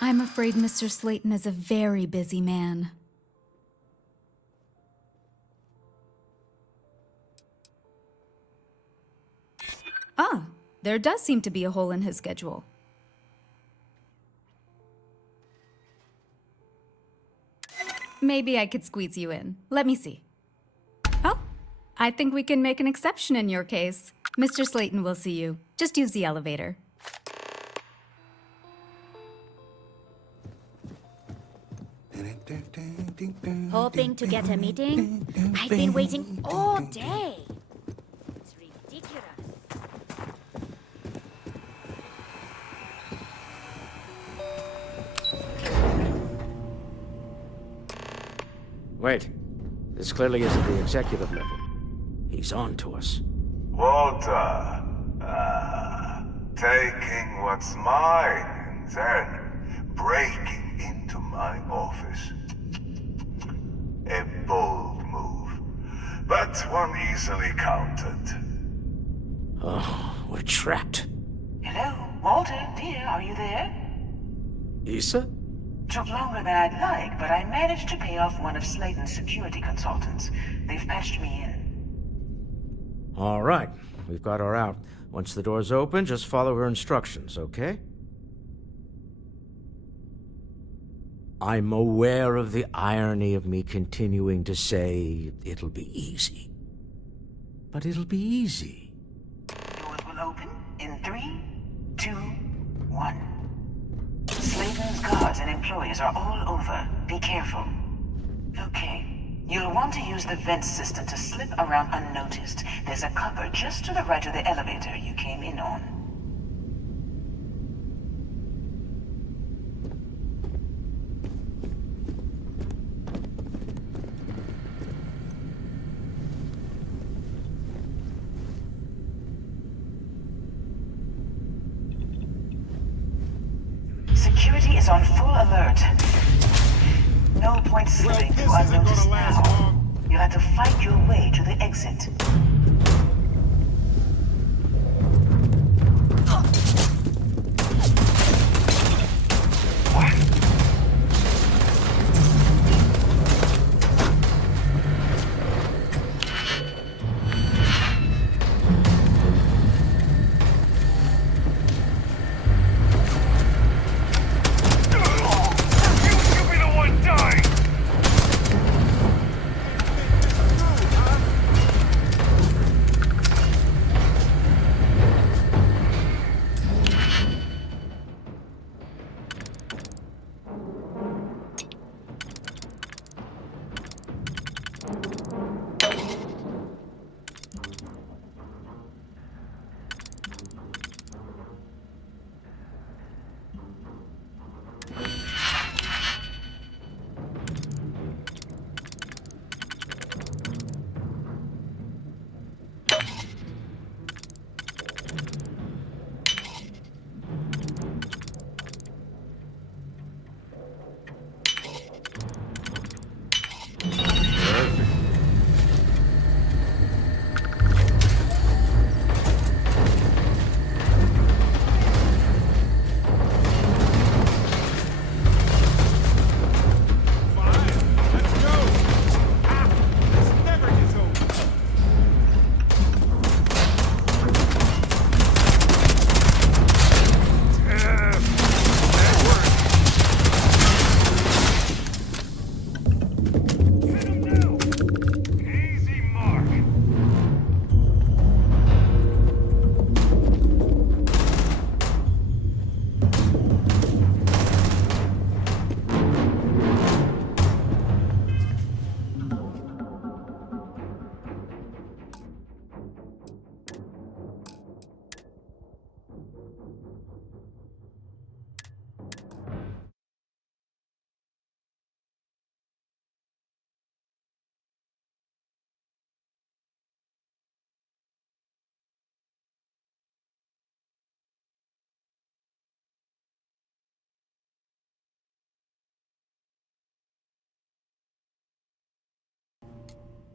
I'm afraid Mr. Slayton is a very busy man. Ah, there does seem to be a hole in his schedule. Maybe I could squeeze you in. Let me see. Oh, I think we can make an exception in your case. Mr. Slayton will see you. Just use the elevator. Hoping to get a meeting? I've been waiting all day. It's ridiculous. Wait. This clearly isn't the executive level. He's on to us. Walter, taking what's mine and then breaking into my office. A bold move, but one easily countered. Oh, we're trapped. Hello, Walter, dear, are you there? Issa? Took longer than I'd like, but I managed to pay off one of Slayton's security consultants. They've patched me in. All right, we've got her out. Once the door's open, just follow her instructions, okay? I'm aware of the irony of me continuing to say it'll be easy. But it'll be easy. Doors will open in 3, 2, 1. Slayton's guards and employees are all over. Be careful. Okay. You'll want to use the vent system to slip around unnoticed. There's a cupboard just to the right of the elevator you came in on. Security is on full alert. No point slipping through unnoticed now. You'll have to fight your way to the exit.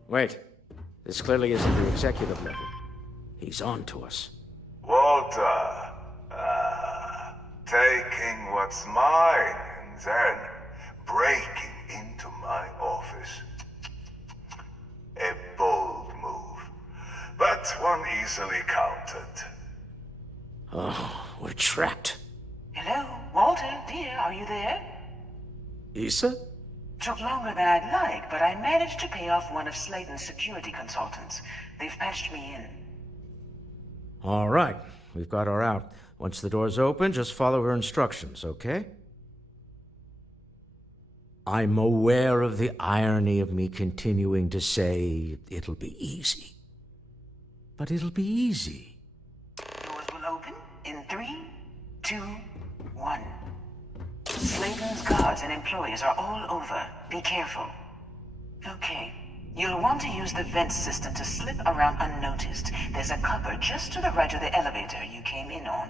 Wait. This clearly isn't the executive level. He's on to us. Walter, taking what's mine and then breaking into my office. A bold move, but one easily countered. Oh, we're trapped. Hello, Walter, dear, are you there? Issa? Took longer than I'd like, but I managed to pay off one of Slayton's security consultants. They've patched me in. All right. We've got her out. Once the door's open, just follow her instructions, okay? I'm aware of the irony of me continuing to say it'll be easy. But it'll be easy. Doors will open in 3, 2, 1. Slayton's guards and employees are all over. Be careful. Okay. You'll want to use the vent system to slip around unnoticed. There's a cupboard just to the right of the elevator you came in on.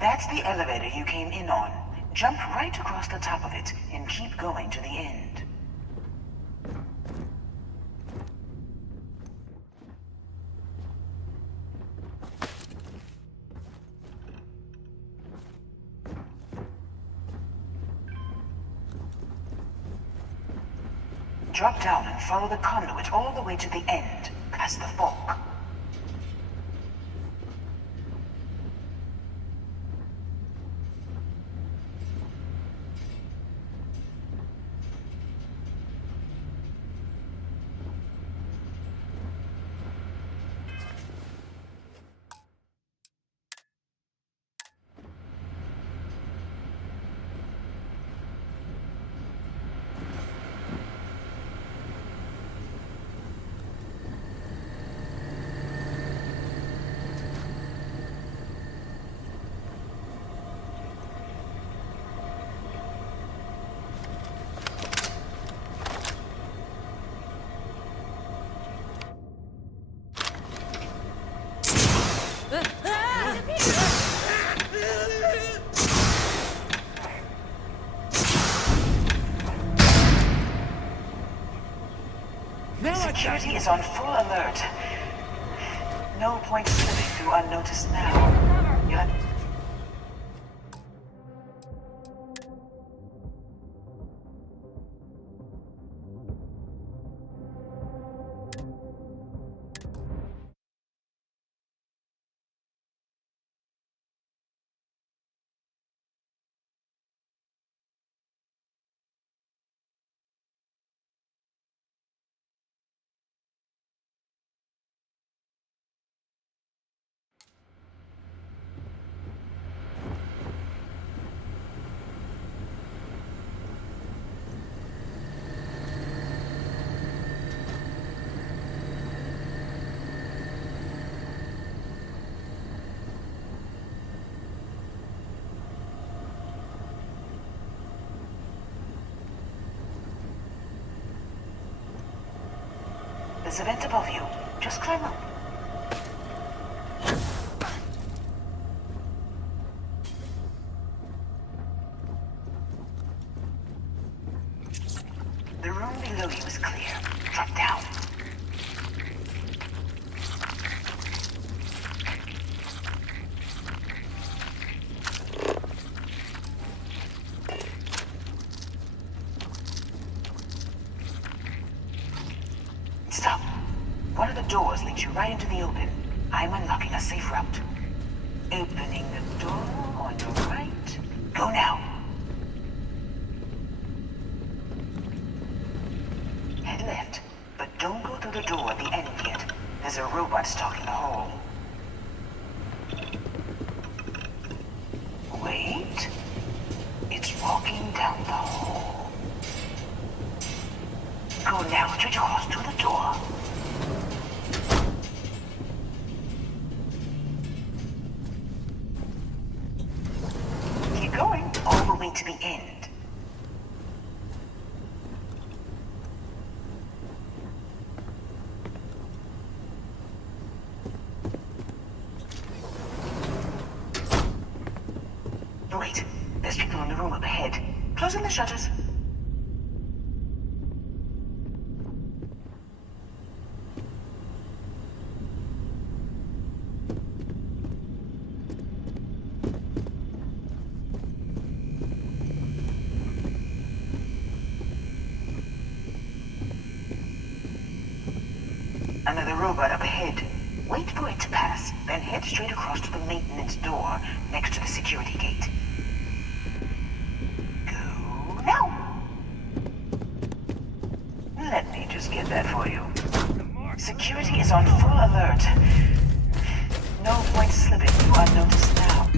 That's the elevator you came in on. Jump right across the top of it and keep going to the end. Drop down and follow the conduit all the way to the end, past the fork. Security is on full alert. No point slipping through unnoticed now. You'll have... There's a vent above you. Just climb up. The room below you is clear. Drop down. Stop. One of the doors leads you right into the open. I'm unlocking a safe route. Opening the door on your right. Go now. Head left, but don't go through the door at the end yet. There's a robot stalking the hall. Wait. It's walking down the hall. Go now, straight across to the door. Keep going all the way to the end. Great. There's people in the room up ahead. Closing the shutters. Another robot up ahead. Wait for it to pass, then head straight across to the maintenance door next to the security gate. Go now! Let me just get that for you. Security is on full alert. No point slipping through unnoticed now.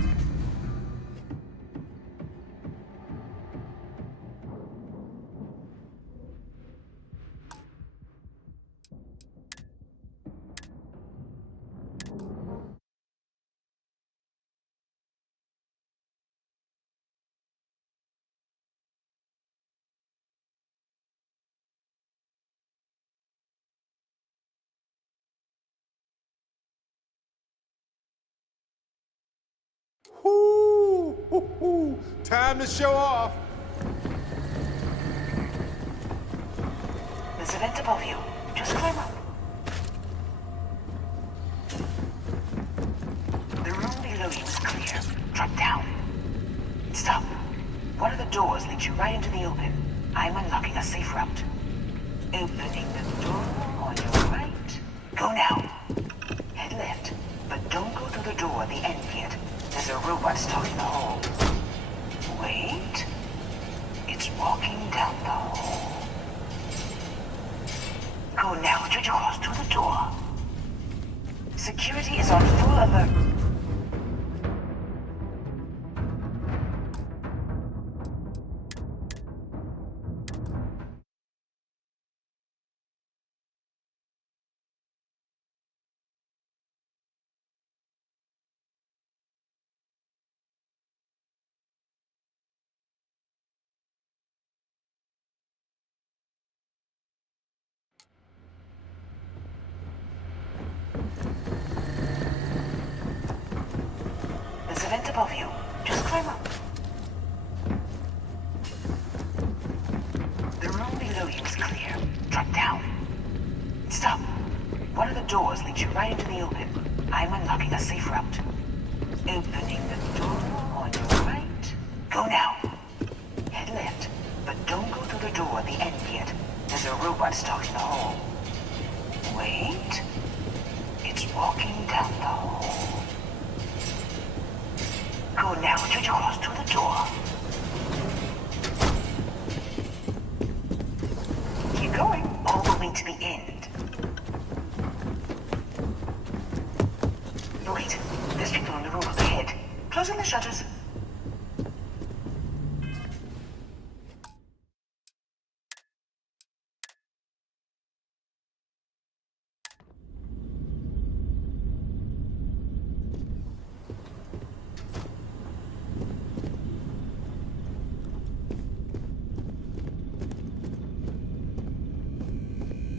Time to show off. There's a vent above you. Just climb up. The room below you is clear. Drop down. Stop. One of the doors leads you right into the open. I'm unlocking a safe route. Opening the door on your right. Go now. Head left, but don't go through the door at the end yet. There's a robot stuck in the hole. Wait. It's walking down the hall. Go now, straight across to the door. Security is on full alert. There's a vent above you. Just climb up. The room below you is clear. Drop down. Stop. One of the doors leads you right into the open. I'm unlocking a safe route. Opening the door on your right. Go now. Head left, but don't go through the door at the end yet. There's a robot stuck in the hole. Wait. It's walking down the hall. Go now, straight across to the door. Keep going, all the way to the end. Wait, there's people in the room up ahead. Closing the shutters.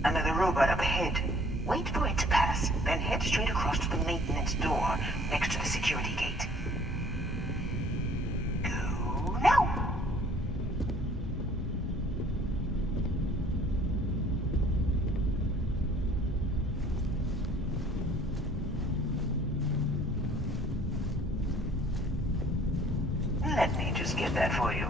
Another robot up ahead. Wait for it to pass, then head straight across to the maintenance door next to the security gate. Go now! Let me just get that for you.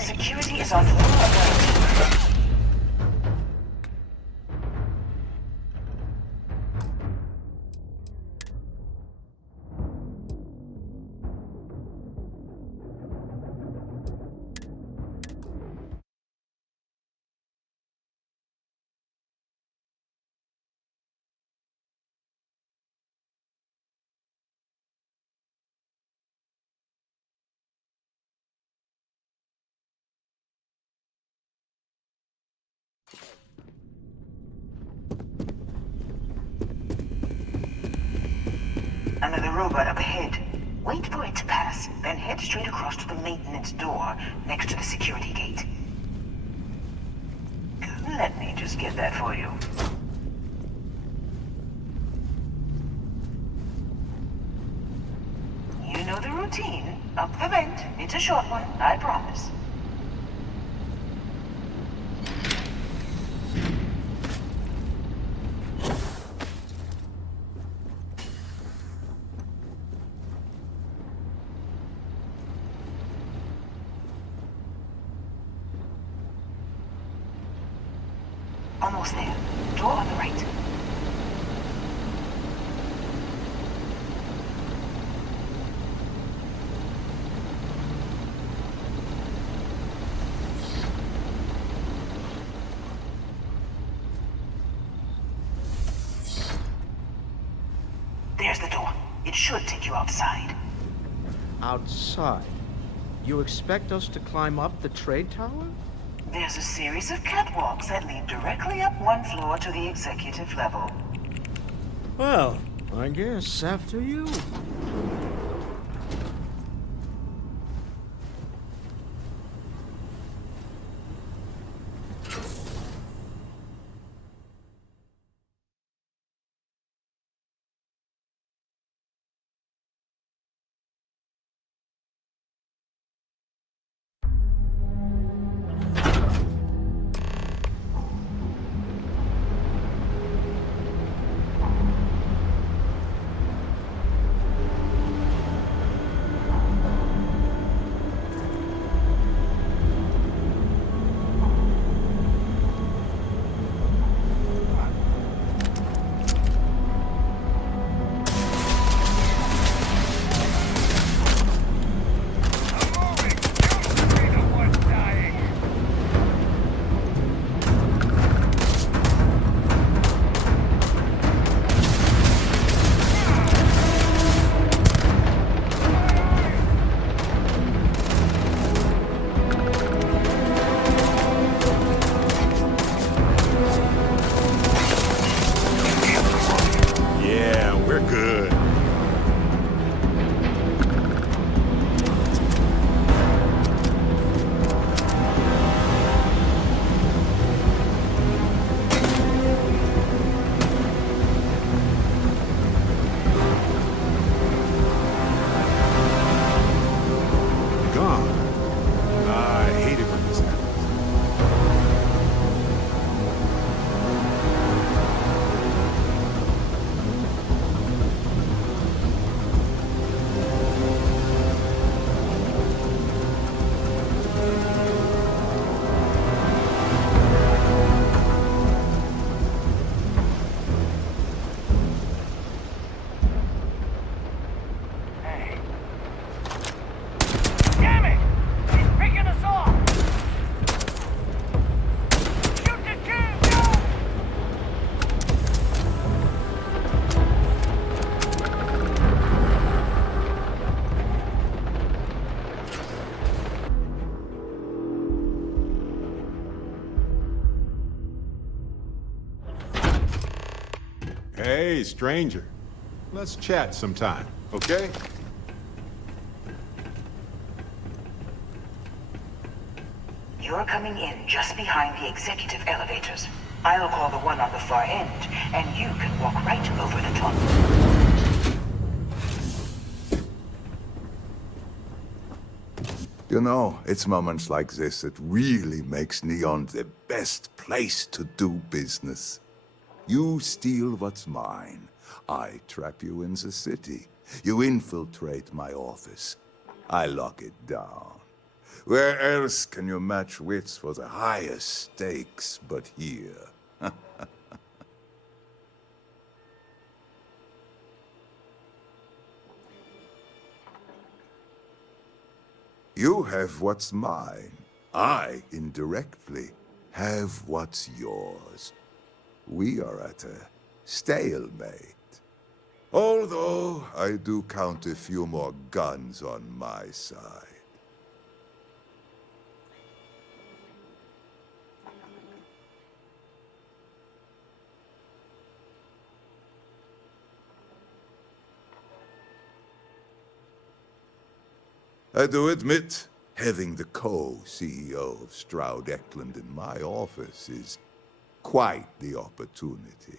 Security is on full alert. Another robot up ahead. Wait for it to pass, then head straight across to the maintenance door next to the security gate. Let me just get that for you. You know the routine. Up the vent. It's a short one, I promise. Almost there. Door on the right. There's the door. It should take you outside. Outside? You expect us to climb up the trade tower? There's a series of catwalks that lead directly up one floor to the executive level. Well, I guess after you. Hey, stranger. Let's chat sometime, okay? You're coming in just behind the executive elevators. I'll call the one on the far end, and you can walk right over the top. You know, it's moments like this that really makes Neon the best place to do business. You steal what's mine. I trap you in the city. You infiltrate my office. I lock it down. Where else can you match wits for the highest stakes but here? You have what's mine. I, indirectly, have what's yours. We are at a stalemate. Although I do count a few more guns on my side. I do admit, having the co-CEO of Stroud Eklund in my office is quite the opportunity.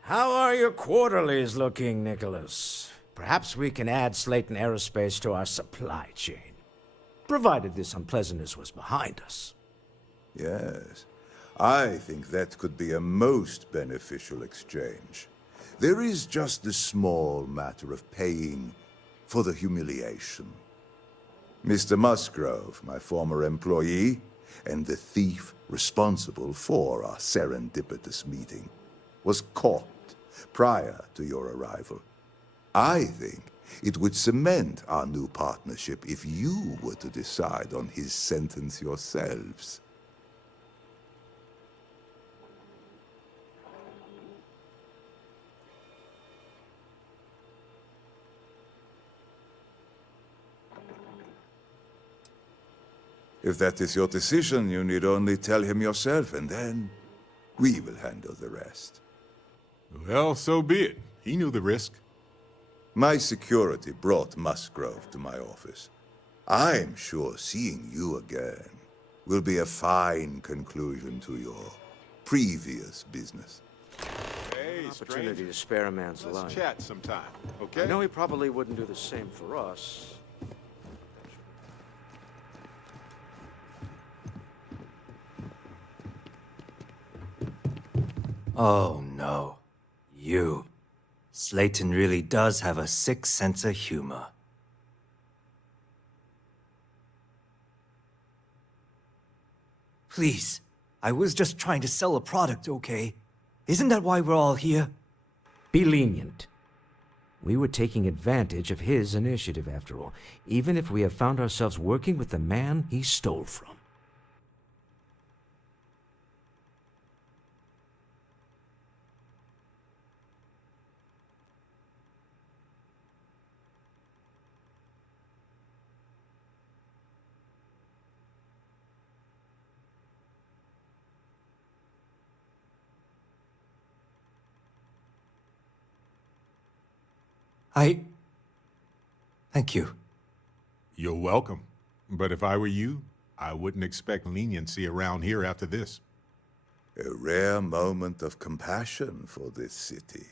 How are your quarterlies looking, Nicholas? Perhaps we can add Slayton Aerospace to our supply chain, provided this unpleasantness was behind us. Yes, I think that could be a most beneficial exchange. There is just the small matter of paying for the humiliation. Mr. Musgrove, my former employee, and the thief responsible for our serendipitous meeting, was caught prior to your arrival. I think it would cement our new partnership if you were to decide on his sentence yourselves. If that is your decision, you need only tell him yourself, and then we will handle the rest. Well, so be it. He knew the risk. My security brought Musgrove to my office. I'm sure seeing you again will be a fine conclusion to your previous business. Hey, Opportunity to spare a man's life. Let's chat sometime, okay? I know he probably wouldn't do the same for us. Oh no. You. Slayton really does have a sick sense of humor. Please, I was just trying to sell a product, okay? Isn't that why we're all here? Be lenient. We were taking advantage of his initiative, after all, even if we have found ourselves working with the man he stole from. Thank you. You're welcome. But if I were you, I wouldn't expect leniency around here after this. A rare moment of compassion for this city.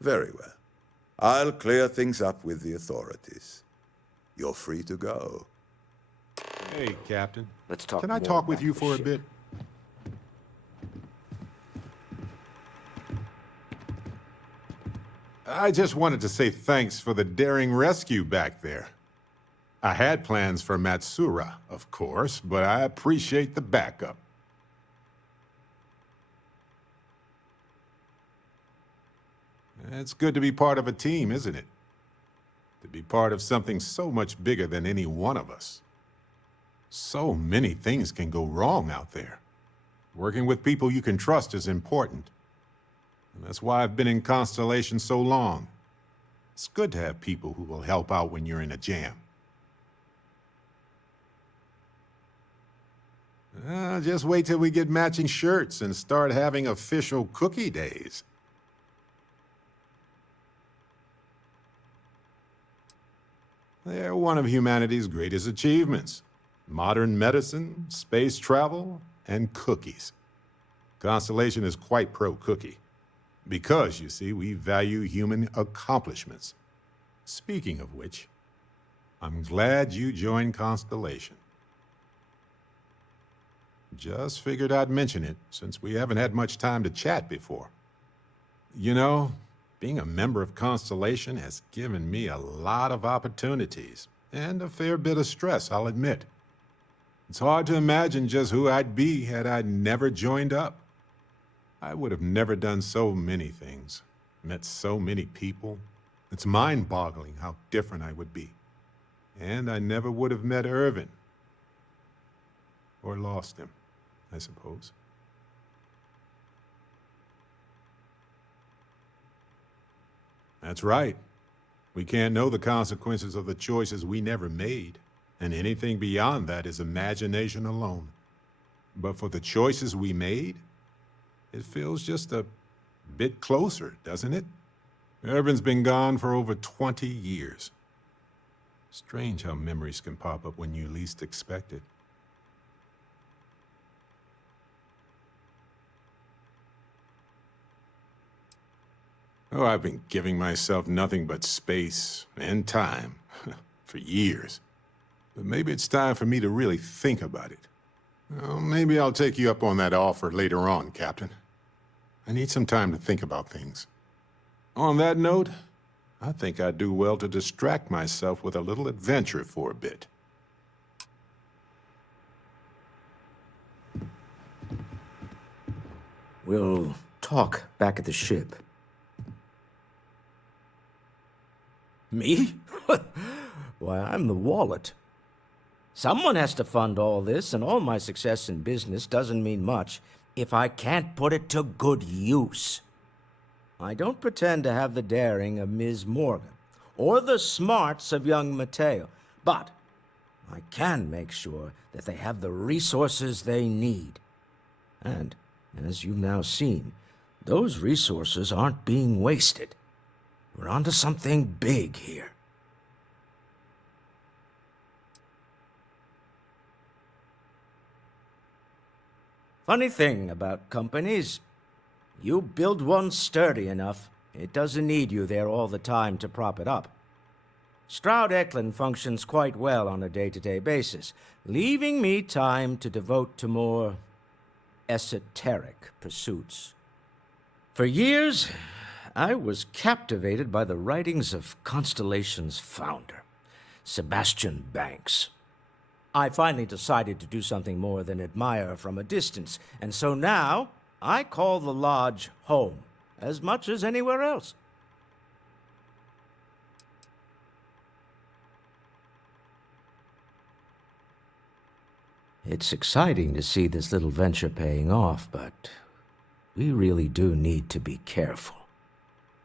Very well. I'll clear things up with the authorities. You're free to go. Hey, Captain. Let's talk Can I more talk with about you the for a ship. bit? I just wanted to say thanks for the daring rescue back there. I had plans for Matsura, of course, but I appreciate the backup. It's good to be part of a team, isn't it? To be part of something so much bigger than any one of us. So many things can go wrong out there. Working with people you can trust is important. And that's why I've been in Constellation so long. It's good to have people who will help out when you're in a jam. Just wait till we get matching shirts and start having official cookie days. They're one of humanity's greatest achievements. Modern medicine, space travel, and cookies. Constellation is quite pro-cookie. Because, you see, we value human accomplishments. Speaking of which, I'm glad you joined Constellation. Just figured I'd mention it, since we haven't had much time to chat before. You know, being a member of Constellation has given me a lot of opportunities, and a fair bit of stress, I'll admit. It's hard to imagine just who I'd be had I never joined up. I would have never done so many things, met so many people. It's mind-boggling how different I would be. And I never would have met Irvin. Or lost him, I suppose. That's right. We can't know the consequences of the choices we never made, and anything beyond that is imagination alone. But for the choices we made, it feels just a bit closer, doesn't it? Irvin's been gone for over 20 years. Strange how memories can pop up when you least expect it. Oh, I've been giving myself nothing but space and time for years. But maybe it's time for me to really think about it. Well, maybe I'll take you up on that offer later on, Captain. I need some time to think about things. On that note, I think I'd do well to distract myself with a little adventure for a bit. We'll talk back at the ship. Me? Why, I'm the wallet. Someone has to fund all this, and all my success in business doesn't mean much if I can't put it to good use. I don't pretend to have the daring of Ms. Morgan, or the smarts of young Mateo, but I can make sure that they have the resources they need. And, as you've now seen, those resources aren't being wasted. We're onto something big here. Funny thing about companies, you build one sturdy enough, it doesn't need you there all the time to prop it up. Stroud Eklund functions quite well on a day-to-day basis, leaving me time to devote to more esoteric pursuits. For years, I was captivated by the writings of Constellation's founder, Sebastian Banks. I finally decided to do something more than admire from a distance, and so now I call the lodge home as much as anywhere else. It's exciting to see this little venture paying off, but we really do need to be careful.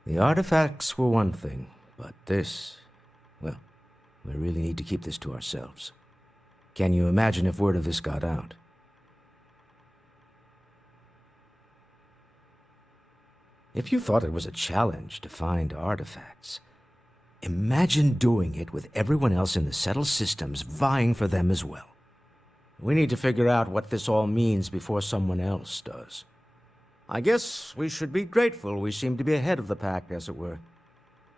The artifacts were one thing, but this, well, we really need to keep this to ourselves. Can you imagine if word of this got out? If you thought it was a challenge to find artifacts, imagine doing it with everyone else in the settled systems vying for them as well. We need to figure out what this all means before someone else does. I guess we should be grateful we seem to be ahead of the pack, as it were.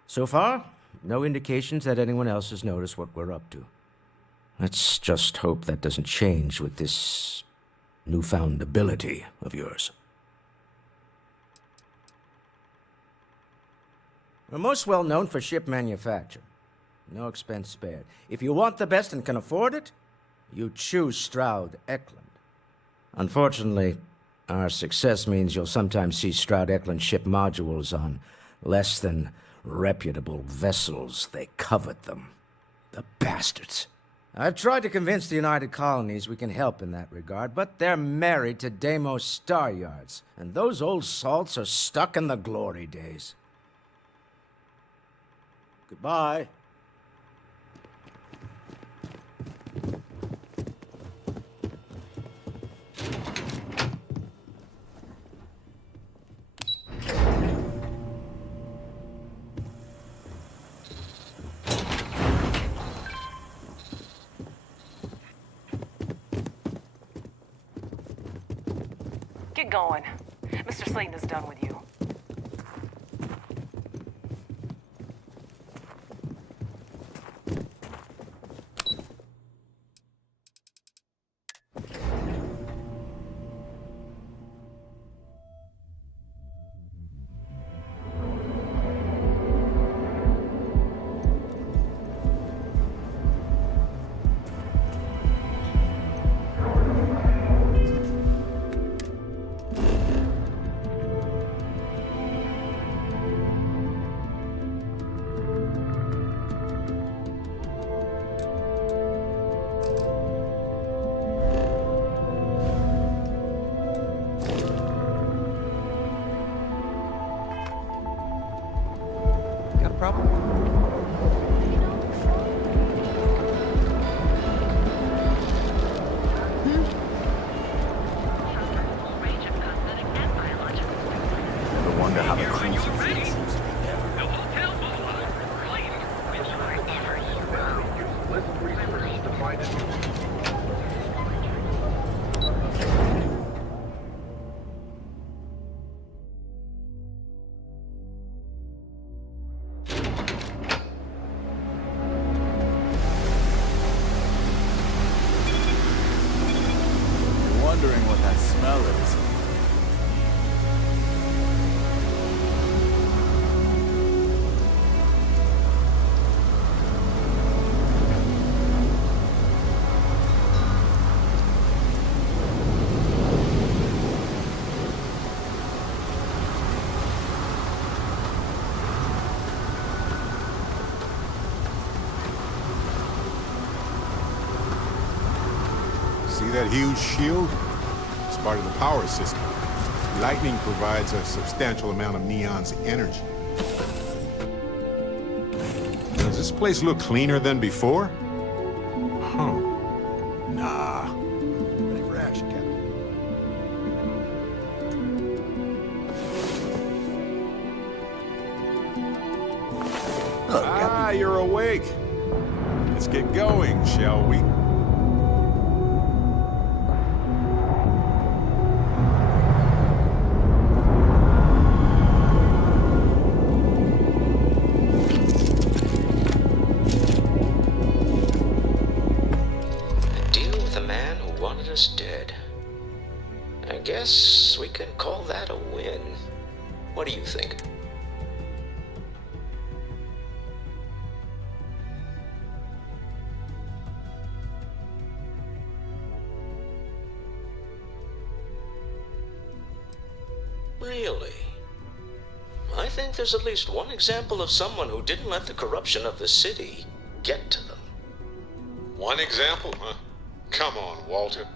So far, no indications that anyone else has noticed what we're up to. Let's just hope that doesn't change with this newfound ability of yours. We're most well known for ship manufacture. No expense spared. If you want the best and can afford it, you choose Stroud Eklund. Unfortunately, our success means you'll sometimes see Stroud Eklund ship modules on less than reputable vessels. They covet them. The bastards. I've tried to convince the United Colonies we can help in that regard, but they're married to Deimos Star Yards, and those old salts are stuck in the glory days. Goodbye. Get going. Mr. Slayton is done with you. service. See that huge shield? It's part of the power system. Lightning provides a substantial amount of Neon's energy. Does this place look cleaner than before? Huh. Nah. Ready for action, Captain. You're awake. Let's get going, shall we? Dead. I guess we can call that a win. What do you think? Really? I think there's at least one example of someone who didn't let the corruption of the city get to them. One example, huh? Come on, Walter.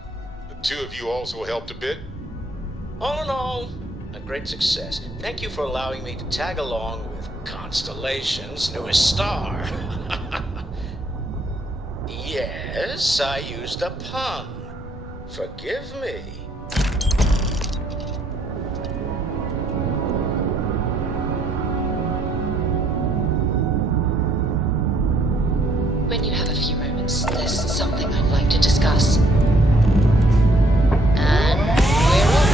The two of you also helped a bit? All in all, a great success. Thank you for allowing me to tag along with Constellation's newest star. Yes, I used a pun. Forgive me. When you have a few moments, there's something I'd like to discuss. And we're on.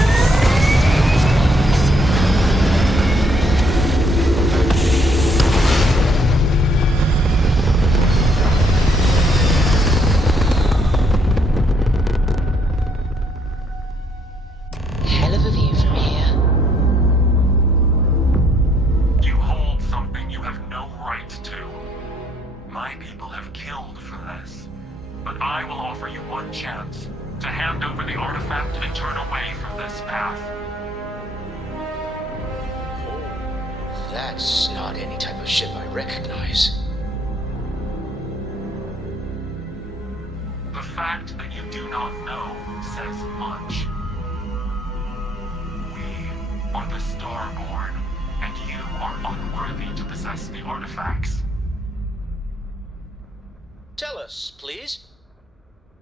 Hell of a view from here. You hold something you have no right to. My people have killed for this. But I will offer you one chance to hand over the artifact and turn away from this path. That's not any type of ship I recognize. The fact that you do not know says much. We are the Starborn, and you are unworthy to possess the artifacts. Tell us, please.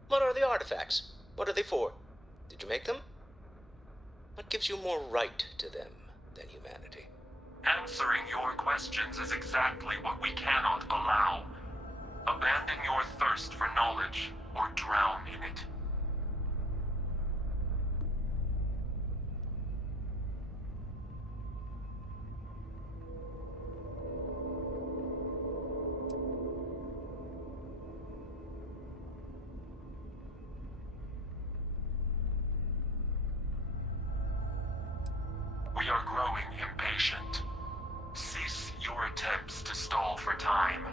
What are the artifacts? What are they for? Did you make them? What gives you more right to them than humanity? Answering your questions is exactly what we cannot allow. Abandon your thirst for knowledge, or drown in it. We are growing impatient. Cease your attempts to stall for time.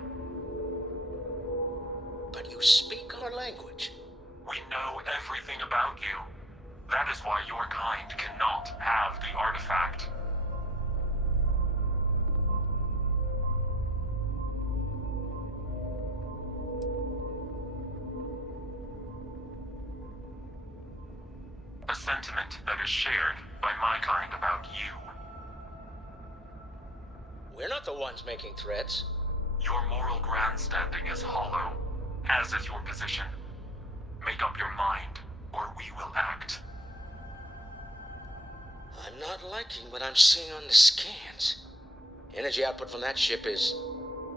But you speak our language. We know everything about you. That is why your kind cannot have the artifact. A sentiment that is shared by my kind about you. We're not the ones making threats. Your moral grandstanding is hollow, as is your position. Make up your mind, or we will act. I'm not liking what I'm seeing on the scans. Energy output from that ship is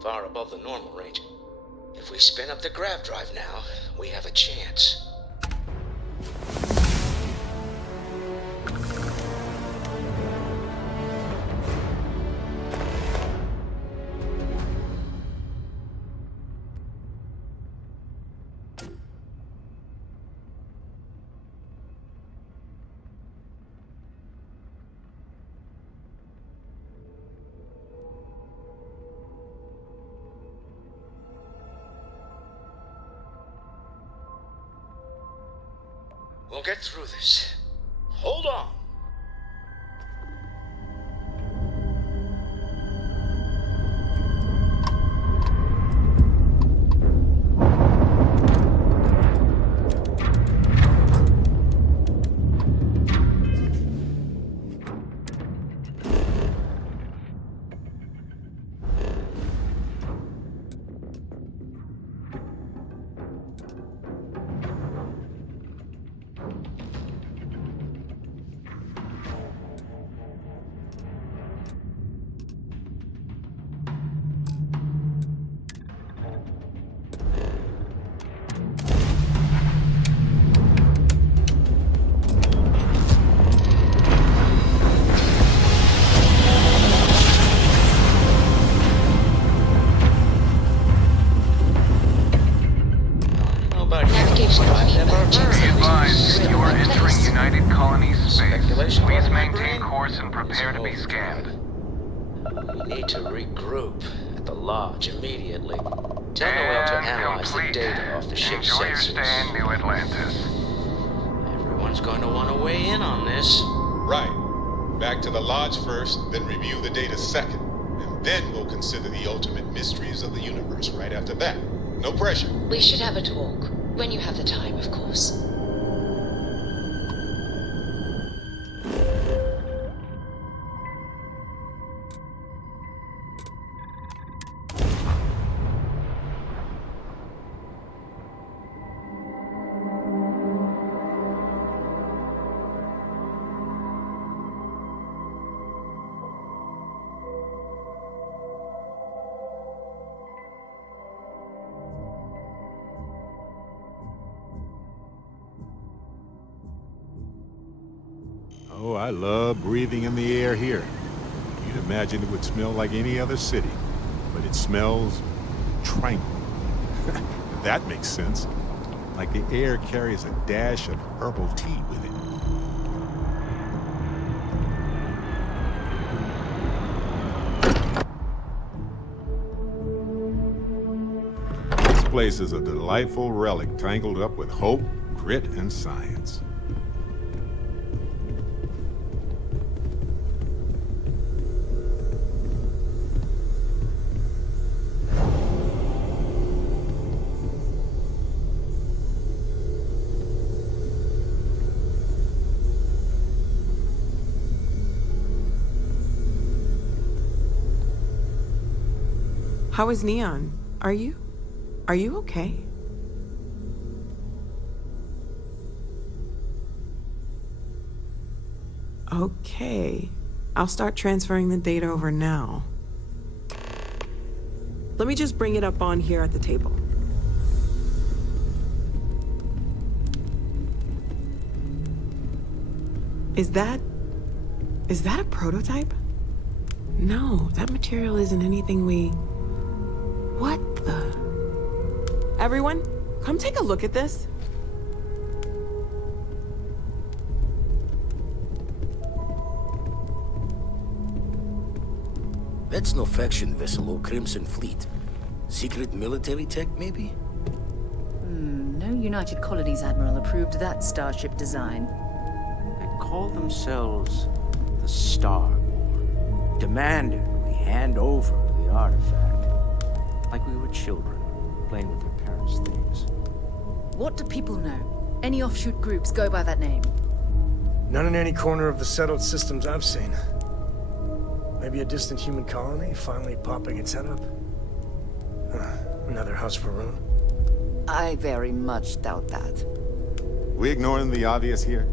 far above the normal range. If we spin up the grav drive now, we have a chance. We'll get through this. Hold on. Navigation feedback checks Be out. advised, you are entering United Colonies space. Speculation Please about maintain brain? course and prepare to be scanned. We need to regroup at the lodge immediately. Tell Noel to analyze the data off the ship's Enjoy your sensors. stay in New Atlantis. Everyone's going to want to weigh in on this. Right. Back to the lodge first, then review the data second. And then we'll consider the ultimate mysteries of the universe right after that. No pressure. We should have a talk. When you have the time, of course. Oh, I love breathing in the air here. You'd imagine it would smell like any other city, but it smells tranquil. That makes sense. Like the air carries a dash of herbal tea with it. This place is a delightful relic tangled up with hope, grit, and science. How is Neon? Are you okay? Okay. I'll start transferring the data over now. Let me just bring it up on here at the table. Is that a prototype? No, that material isn't anything we... What the... Everyone, come take a look at this. That's no faction vessel or Crimson Fleet. Secret military tech, maybe? No United Colonies Admiral approved that starship design. They call themselves the Star War. Demanded we hand over the artifact. Like we were children, playing with their parents' things. What do people know? Any offshoot groups go by that name? None in any corner of the settled systems I've seen. Maybe a distant human colony finally popping its head up. Another house for Rune. I very much doubt that. We ignoring the obvious here?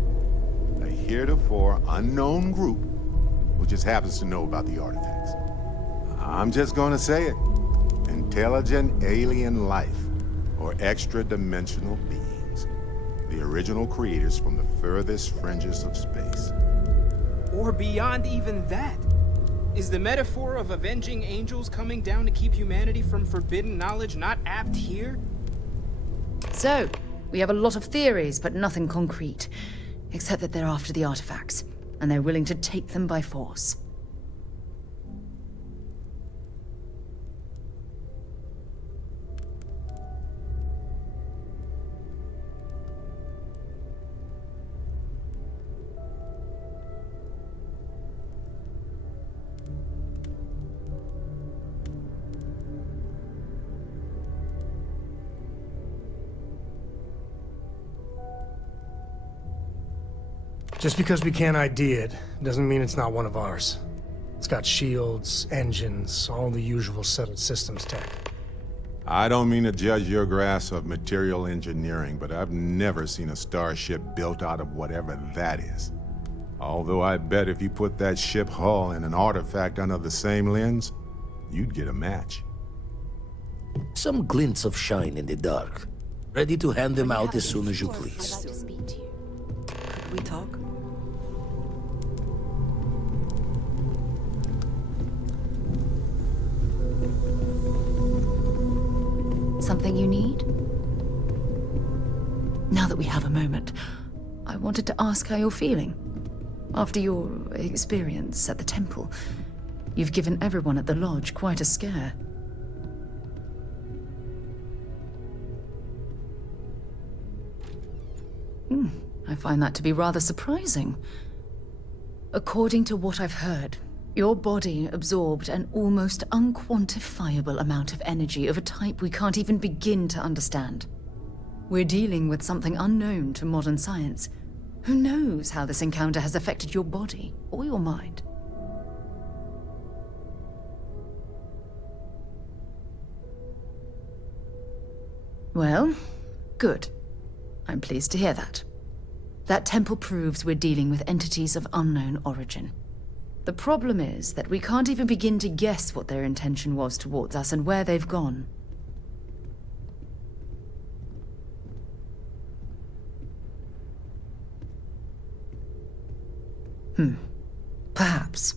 A heretofore unknown group who just happens to know about the artifacts. I'm just gonna say it. Intelligent alien life, or extra-dimensional beings. The original creators from the furthest fringes of space. Or beyond even that. Is the metaphor of avenging angels coming down to keep humanity from forbidden knowledge not apt here? So, we have a lot of theories, but nothing concrete. Except that they're after the artifacts, and they're willing to take them by force. Just because we can't ID it, doesn't mean it's not one of ours. It's got shields, engines, all the usual settled systems tech. I don't mean to judge your grasp of material engineering, but I've never seen a starship built out of whatever that is. Although I bet if you put that ship hull and an artifact under the same lens, you'd get a match. Some glints of shine in the dark. Ready to hand them out as soon as you please. I'd like to speak to you. Could we talk? Something you need? Now that we have a moment, I wanted to ask how you're feeling. After your experience at the temple, you've given everyone at the lodge quite a scare. I find that to be rather surprising. According to what I've heard, your body absorbed an almost unquantifiable amount of energy of a type we can't even begin to understand. We're dealing with something unknown to modern science. Who knows how this encounter has affected your body or your mind? Well, good. I'm pleased to hear that. That temple proves we're dealing with entities of unknown origin. The problem is that we can't even begin to guess what their intention was towards us and where they've gone. Perhaps.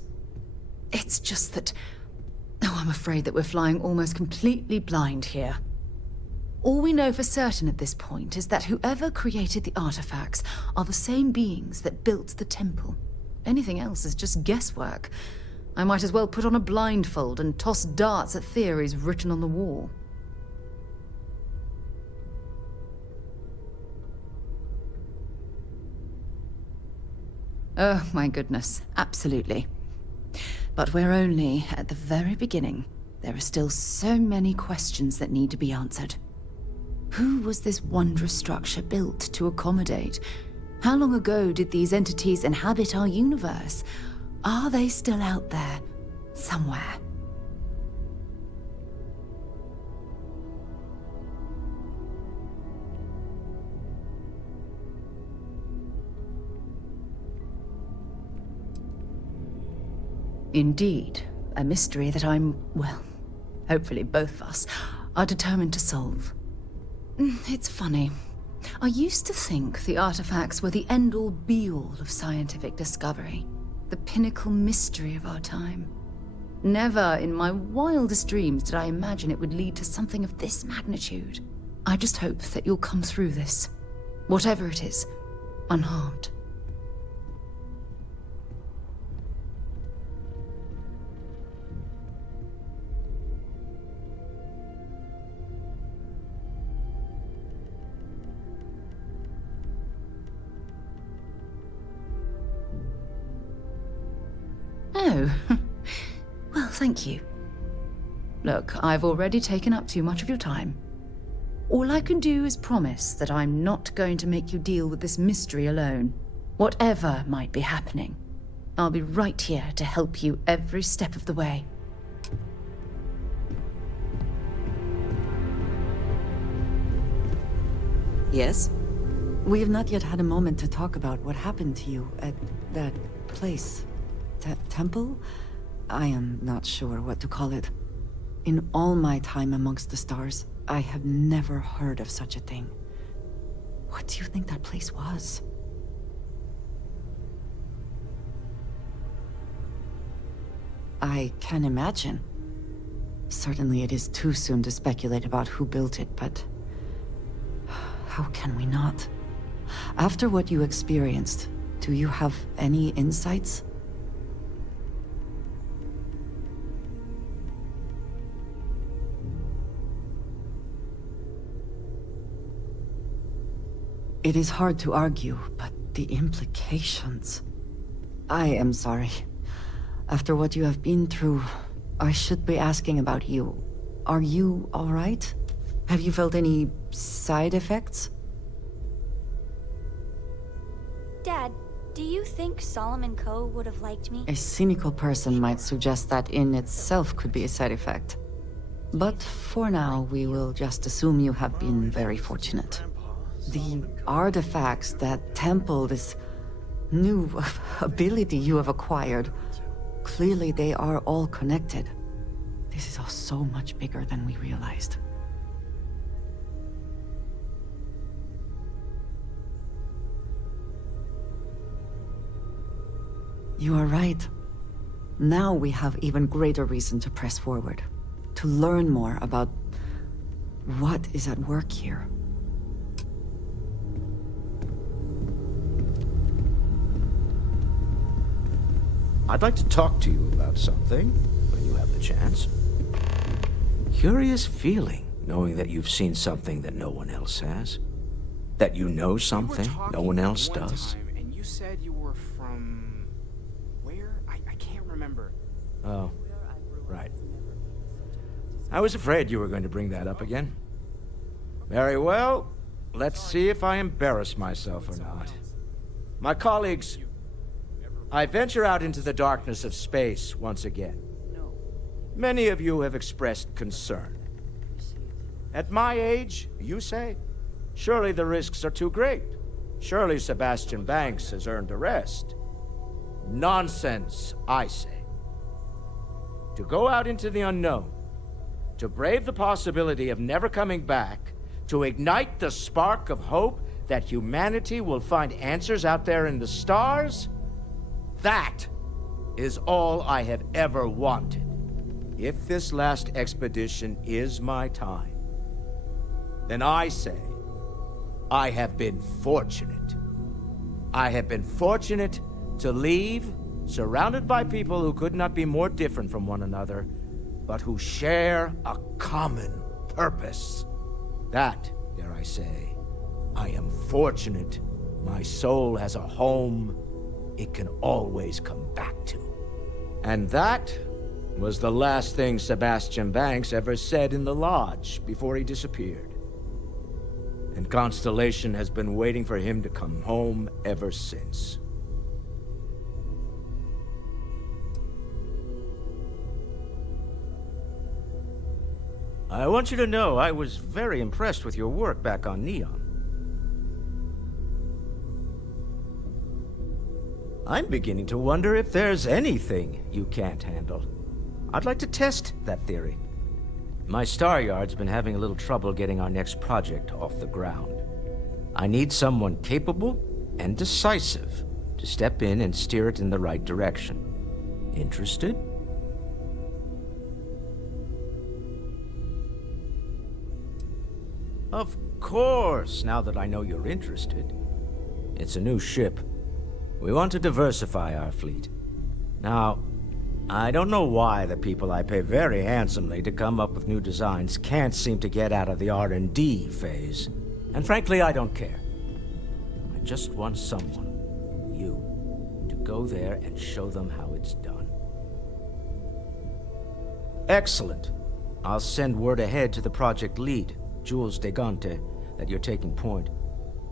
It's just that... Oh, I'm afraid that we're flying almost completely blind here. All we know for certain at this point is that whoever created the artifacts are the same beings that built the temple. Anything else is just guesswork. I might as well put on a blindfold and toss darts at theories written on the wall. Oh, my goodness. Absolutely. But we're only at the very beginning. There are still so many questions that need to be answered. Who was this wondrous structure built to accommodate? How long ago did these entities inhabit our universe? Are they still out there, somewhere? Indeed, a mystery that well, hopefully both of us are determined to solve. It's funny. I used to think the artifacts were the end-all be-all of scientific discovery, the pinnacle mystery of our time. Never in my wildest dreams did I imagine it would lead to something of this magnitude. I just hope that you'll come through this, whatever it is, unharmed. Oh. Well, thank you. Look, I've already taken up too much of your time. All I can do is promise that I'm not going to make you deal with this mystery alone. Whatever might be happening, I'll be right here to help you every step of the way. Yes? We have not yet had a moment to talk about what happened to you at that place. Temple? I am not sure what to call it. In all my time amongst the stars, I have never heard of such a thing. What do you think that place was? I can imagine. Certainly it is too soon to speculate about who built it, but... how can we not? After what you experienced, do you have any insights? It is hard to argue, but the implications... I am sorry. After what you have been through, I should be asking about you. Are you all right? Have you felt any side effects? Dad, Do you think Solomon Coe would have liked me? A cynical person might suggest that in itself could be a side effect. But for now, we will just assume you have been very fortunate. The artifacts, that temple, this new ability you have acquired, clearly they are all connected. This is all so much bigger than we realized. You are right. Now we have even greater reason to press forward, to learn more about what is at work here. I'd like to talk to you about something, when you have the chance. Curious feeling, knowing that you've seen something that no one else has. That you know something no one else does. And you said you were from... where? I can't remember. Oh, right. I was afraid you were going to bring that up again. Very well. Let's see if I embarrass myself or not. My colleagues, I venture out into the darkness of space once again. Many of you have expressed concern. At my age, you say, surely the risks are too great. Surely Sebastian Banks has earned a rest. Nonsense, I say. To go out into the unknown, to brave the possibility of never coming back, to ignite the spark of hope that humanity will find answers out there in the stars, that is all I have ever wanted. If this last expedition is my time, then I say, I have been fortunate. I have been fortunate to leave, surrounded by people who could not be more different from one another, but who share a common purpose. That, dare I say, I am fortunate. My soul has a home it can always come back to. And that was the last thing Sebastian Banks ever said in the lodge before he disappeared. And Constellation has been waiting for him to come home ever since. I want you to know I was very impressed with your work back on Neon. I'm beginning to wonder if there's anything you can't handle. I'd like to test that theory. My Star Yard's been having a little trouble getting our next project off the ground. I need someone capable and decisive to step in and steer it in the right direction. Interested? Of course, now that I know you're interested. It's a new ship. We want to diversify our fleet. Now, I don't know why the people I pay very handsomely to come up with new designs can't seem to get out of the R&D phase. And frankly, I don't care. I just want someone, you, to go there and show them how it's done. Excellent. I'll send word ahead to the project lead, Jules Degante, that you're taking point.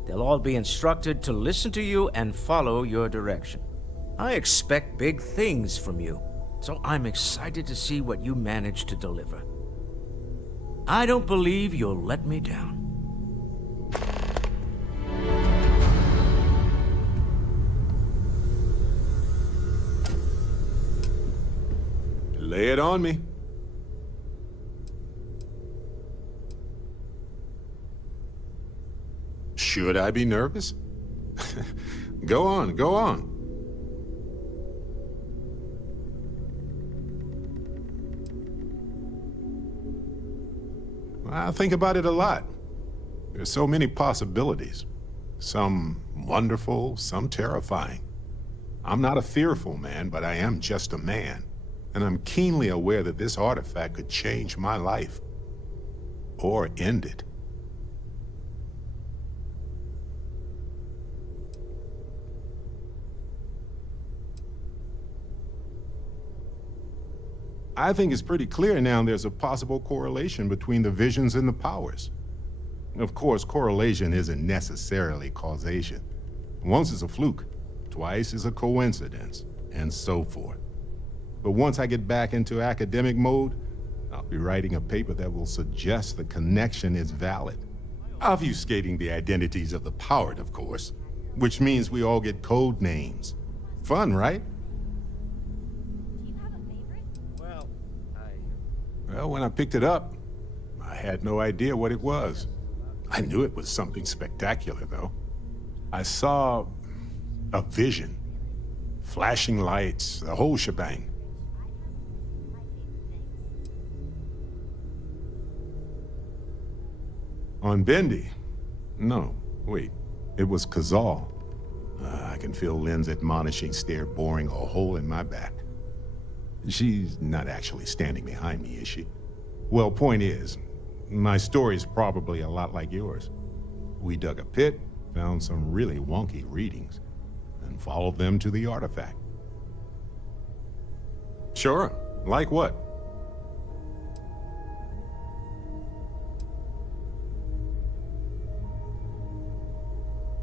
They'll all be instructed to listen to you and follow your direction. I expect big things from you, so I'm excited to see what you manage to deliver. I don't believe you'll let me down. Lay it on me. Should I be nervous? Go on, go on. I think about it a lot. There's so many possibilities. Some wonderful, some terrifying. I'm not a fearful man, but I am just a man. And I'm keenly aware that this artifact could change my life. Or end it. I think it's pretty clear now there's a possible correlation between the visions and the powers. Of course, correlation isn't necessarily causation. Once it's a fluke, twice is a coincidence, and so forth. But once I get back into academic mode, I'll be writing a paper that will suggest the connection is valid. Obfuscating the identities of the powered, of course, which means we all get code names. Fun, right? Well, when I picked it up, I had no idea what it was. I knew it was something spectacular, though. I saw a vision. Flashing lights, the whole shebang. On Bendy? No, wait. It was Kazal. I can feel Lynn's admonishing stare boring a hole in my back. She's not actually standing behind me, is she? Well, point is, my story's probably a lot like yours. We dug a pit, found some really wonky readings, and followed them to the artifact. Sure. Like what?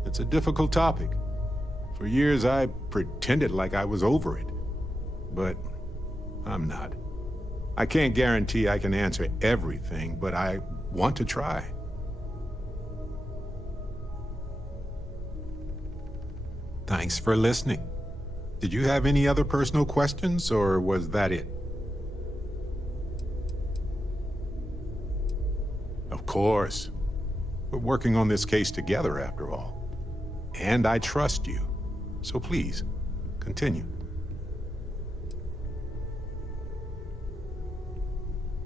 It's a difficult topic. For years, I pretended like I was over it. But I'm not. I can't guarantee I can answer everything, but I want to try. Thanks for listening. Did you have any other personal questions, or was that it? Of course. We're working on this case together, after all. And I trust you. So please, continue.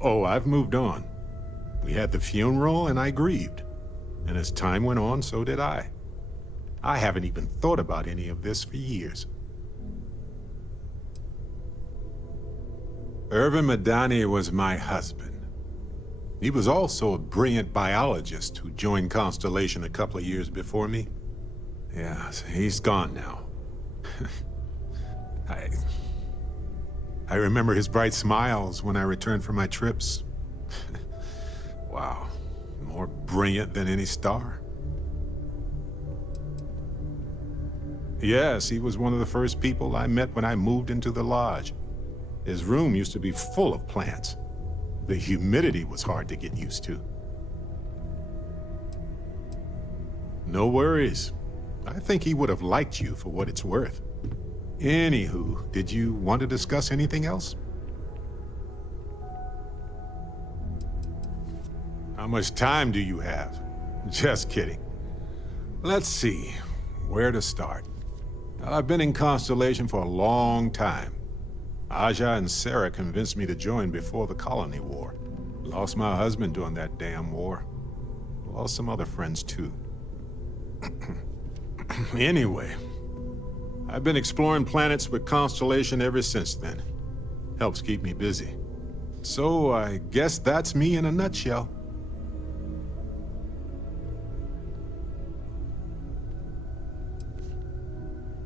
Oh, I've moved on. We had the funeral and I grieved. And as time went on, so did I. I haven't even thought about any of this for years. Irvin Madani was my husband. He was also a brilliant biologist who joined Constellation a couple of years before me. Yeah, he's gone now. I remember his bright smiles when I returned from my trips. Wow, more brilliant than any star. Yes, he was one of the first people I met when I moved into the lodge. His room used to be full of plants. The humidity was hard to get used to. No worries. I think he would have liked you for what it's worth. Anywho, did you want to discuss anything else? How much time do you have? Just kidding. Let's see, where to start. I've been in Constellation for a long time. Aja and Sarah convinced me to join before the Colony War. Lost my husband during that damn war. Lost some other friends too. Anyway, I've been exploring planets with Constellation ever since then. Helps keep me busy. So I guess that's me in a nutshell.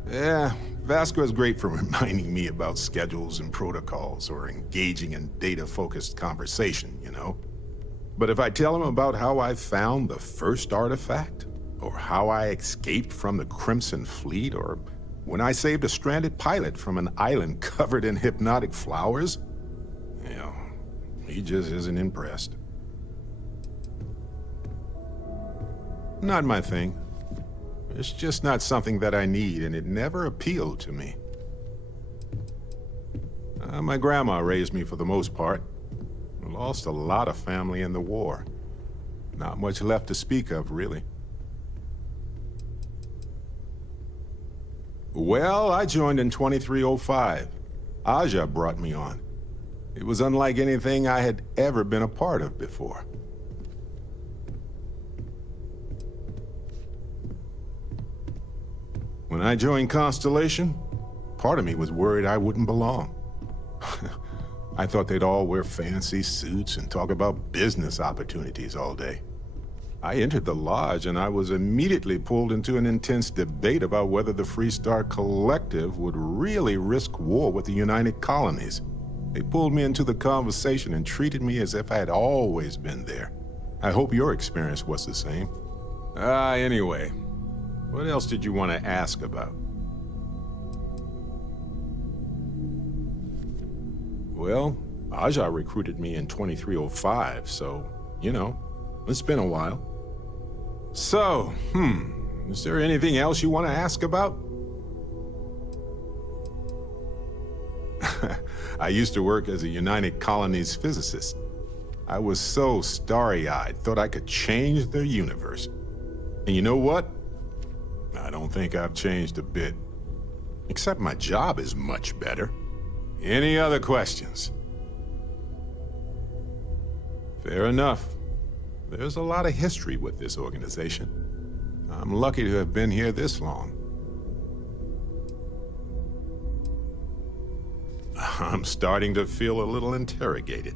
Yeah, Vasco is great for reminding me about schedules and protocols or engaging in data-focused conversation, you know? But if I tell him about how I found the first artifact, or how I escaped from the Crimson Fleet, or when I saved a stranded pilot from an island covered in hypnotic flowers, you know, he just isn't impressed. Not my thing. It's just not something that I need, and it never appealed to me. My grandma raised me for the most part. Lost a lot of family in the war. Not much left to speak of, really. Well, I joined in 2305. Aja brought me on. It was unlike anything I had ever been a part of before. When I joined Constellation, part of me was worried I wouldn't belong. I thought they'd all wear fancy suits and talk about business opportunities all day. I entered the lodge and I was immediately pulled into an intense debate about whether the Freestar Collective would really risk war with the United Colonies. They pulled me into the conversation and treated me as if I had always been there. I hope your experience was the same. Anyway, what else did you want to ask about? Well, Aja recruited me in 2305, so, you know, it's been a while. So, is there anything else you want to ask about? I used to work as a United Colonies physicist. I was so starry-eyed, thought I could change the universe. And you know what? I don't think I've changed a bit. Except my job is much better. Any other questions? Fair enough. There's a lot of history with this organization. I'm lucky to have been here this long. I'm starting to feel a little interrogated.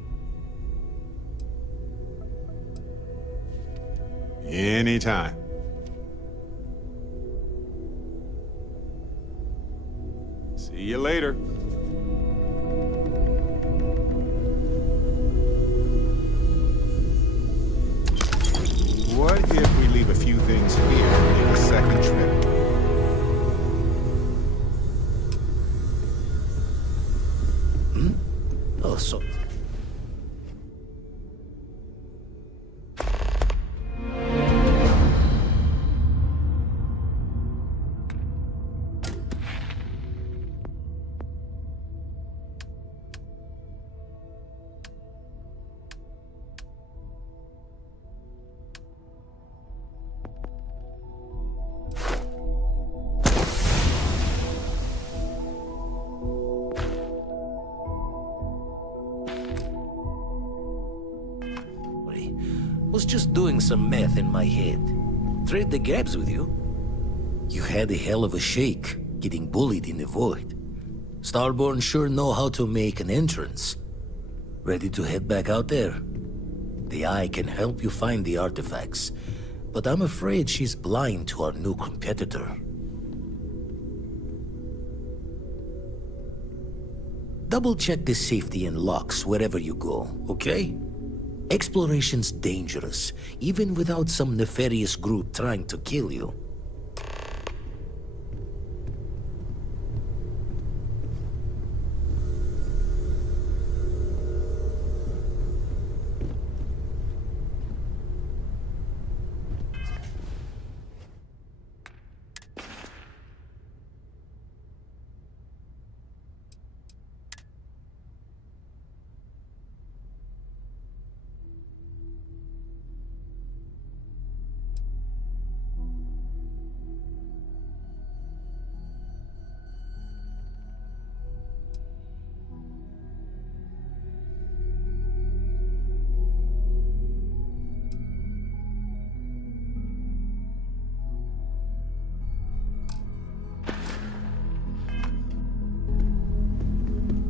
Anytime. See you later. What if we leave a few things here and make a second trip? Oh, so... was just doing some math in my head. Trade the gaps with you. You had a hell of a shake, getting bullied in the void. Starborn sure know how to make an entrance. Ready to head back out there? The Eye can help you find the artifacts, but I'm afraid she's blind to our new competitor. Double-check the safety and locks wherever you go, okay? Exploration's dangerous, even without some nefarious group trying to kill you.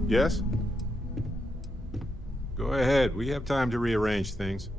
Yes? Go ahead. We have time to rearrange things.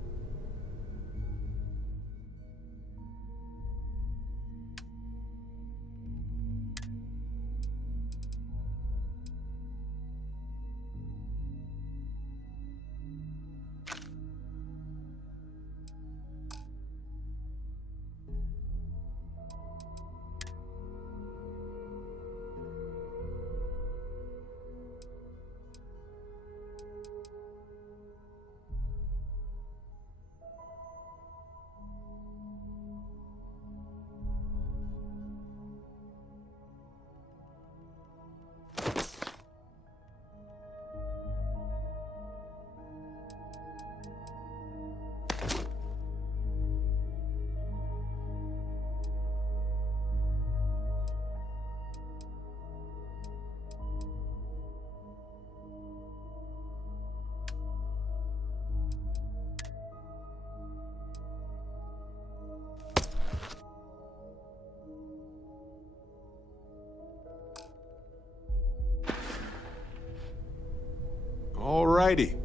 Alrighty.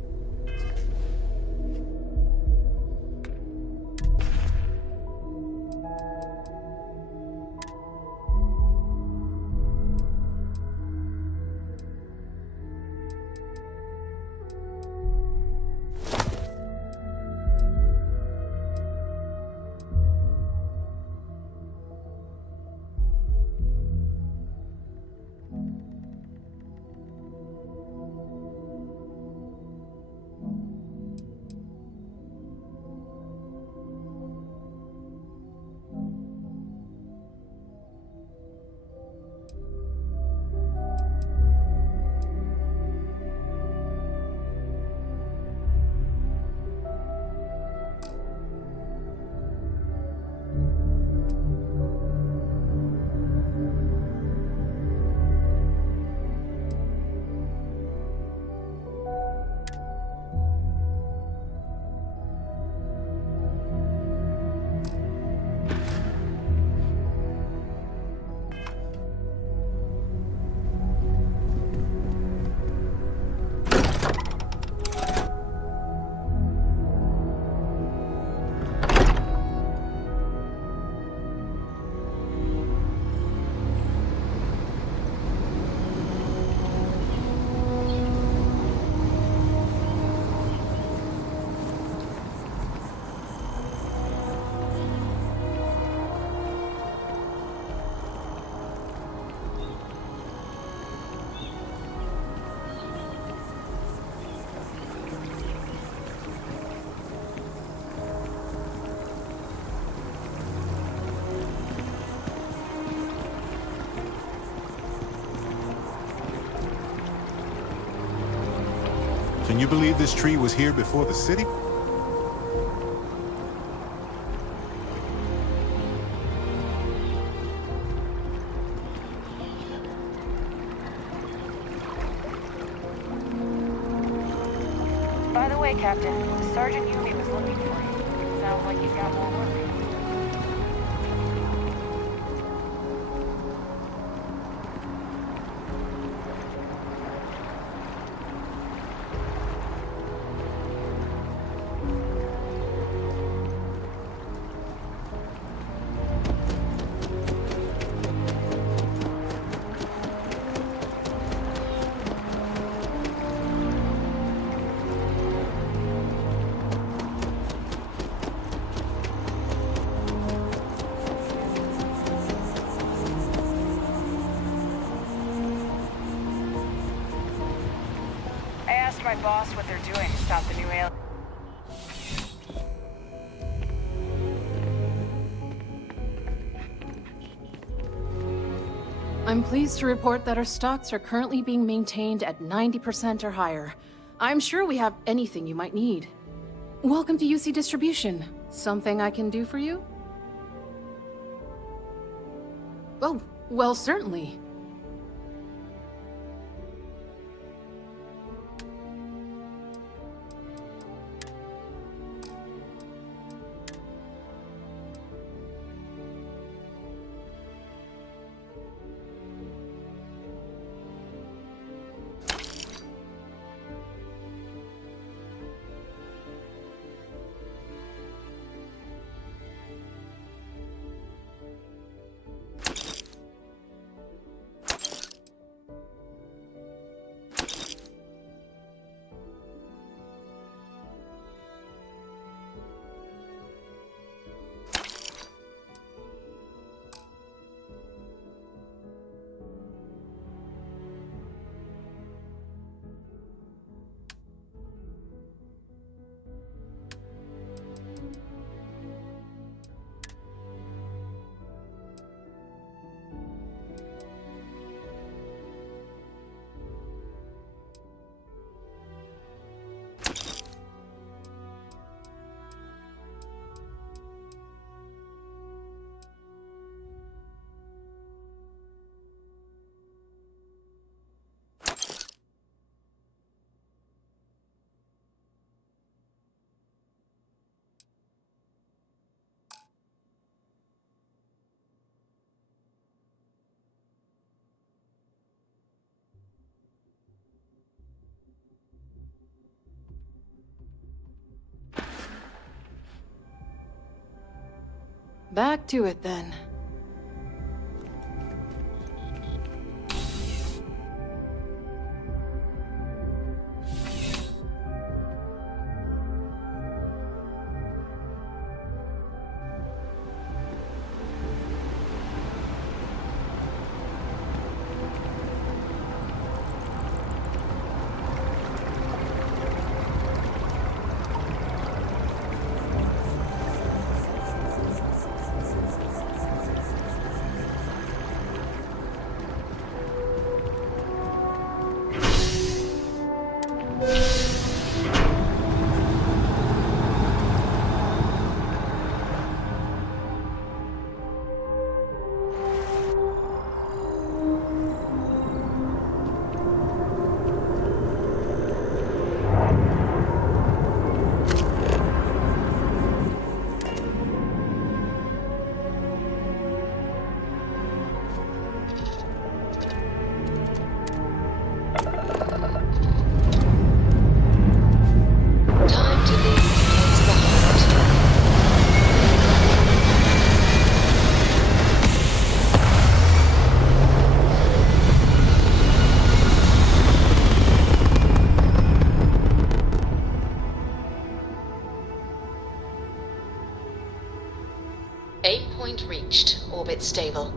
Can you believe this tree was here before the city? By the way, Captain, Sergeant Yumi was looking for you. Sounds like he's got more work. My boss what they're doing to stop the new alien. I'm pleased to report that our stocks are currently being maintained at 90% or higher. I'm sure we have anything you might need. Welcome to UC Distribution. Something I can do for you? Oh, well, certainly. Back to it then. Aim point reached. Orbit stable.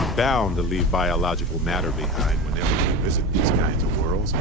We're bound to leave biological matter behind whenever we visit these kinds of worlds.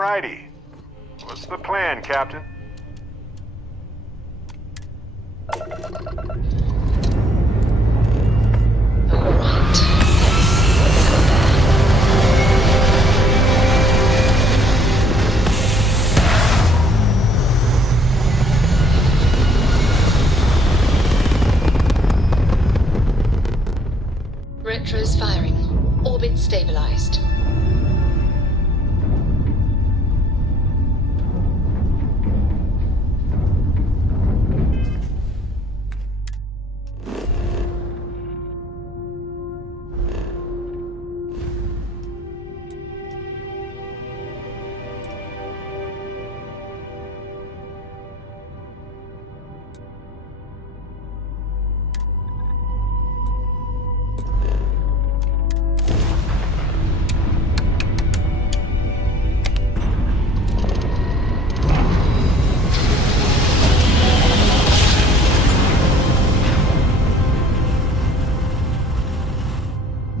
Righty. What's the plan, Captain? Retros firing. Orbit stabilized.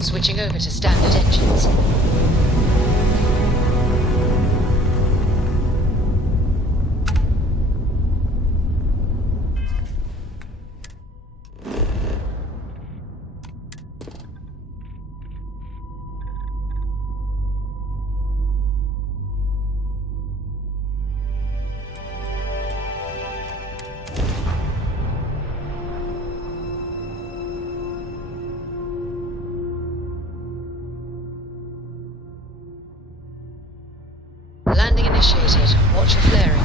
Switching over to standard engines. Landing initiated. Watch for flaring.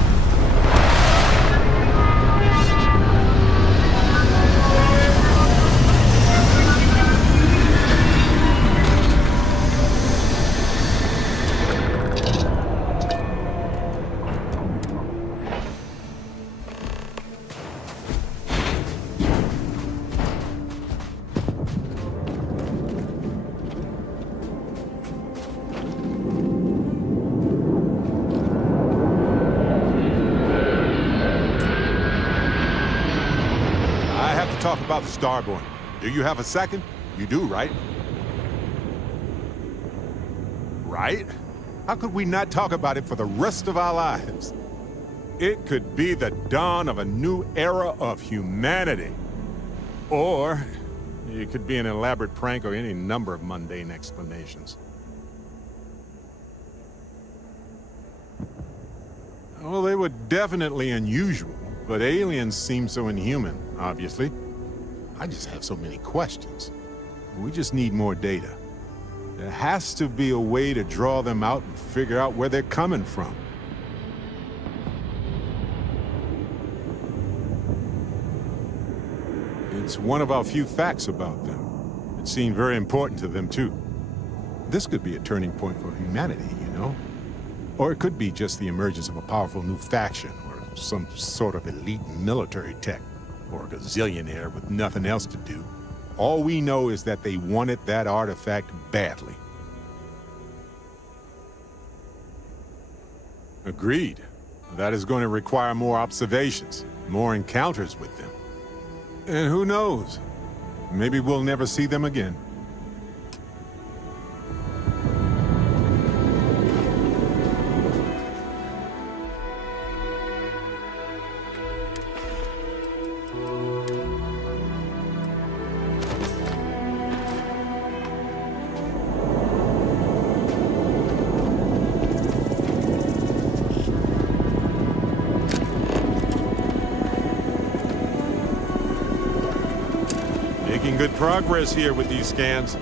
Talk about the Starborn. Do you have a second? You do, right? Right? How could we not talk about it for the rest of our lives? It could be the dawn of a new era of humanity. Or it could be an elaborate prank or any number of mundane explanations. Well, they were definitely unusual, but aliens seem so inhuman, obviously. I just have so many questions. We just need more data. There has to be a way to draw them out and figure out where they're coming from. It's one of our few facts about them. It seemed very important to them, too. This could be a turning point for humanity, you know? Or it could be just the emergence of a powerful new faction, or some sort of elite military tech. Or a gazillionaire with nothing else to do. All we know is that they wanted that artifact badly. Agreed. That is going to require more observations, more encounters with them. And who knows? Maybe we'll never see them again. Making good progress here with these scans.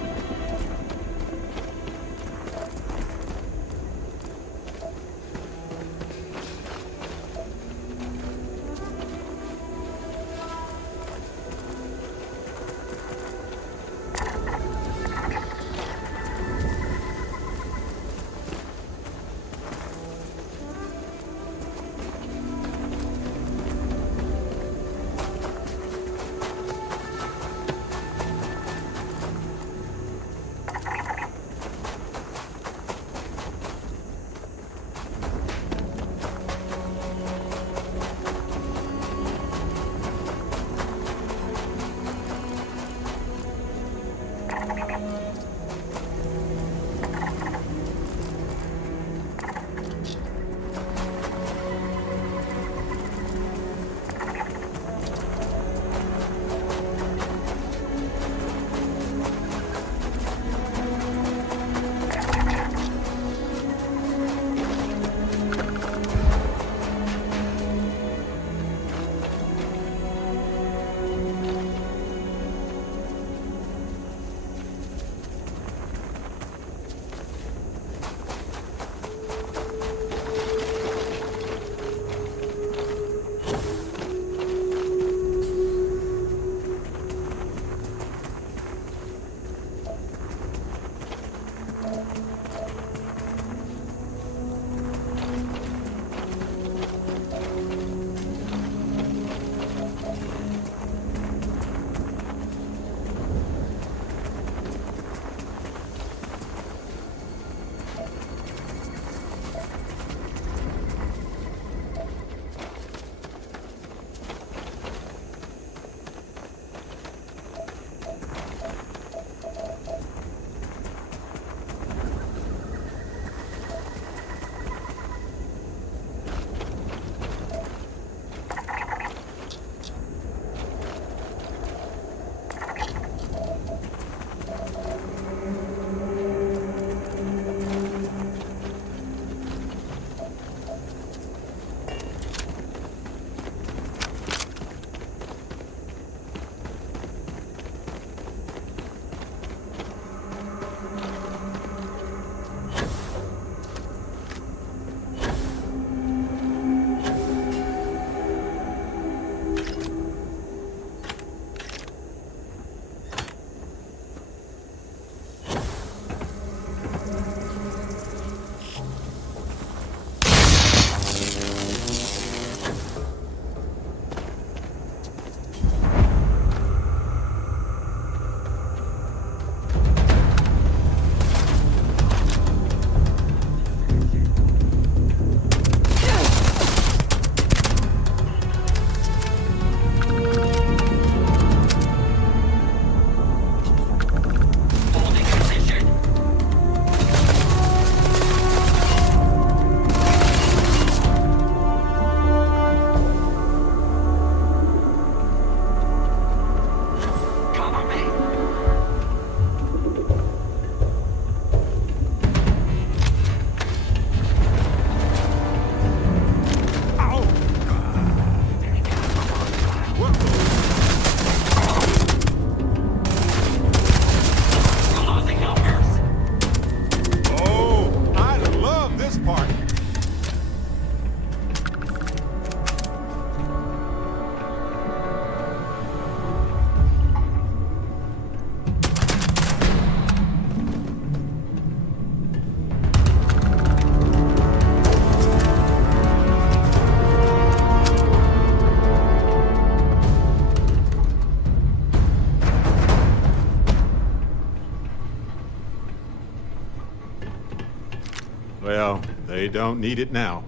Well, they don't need it now.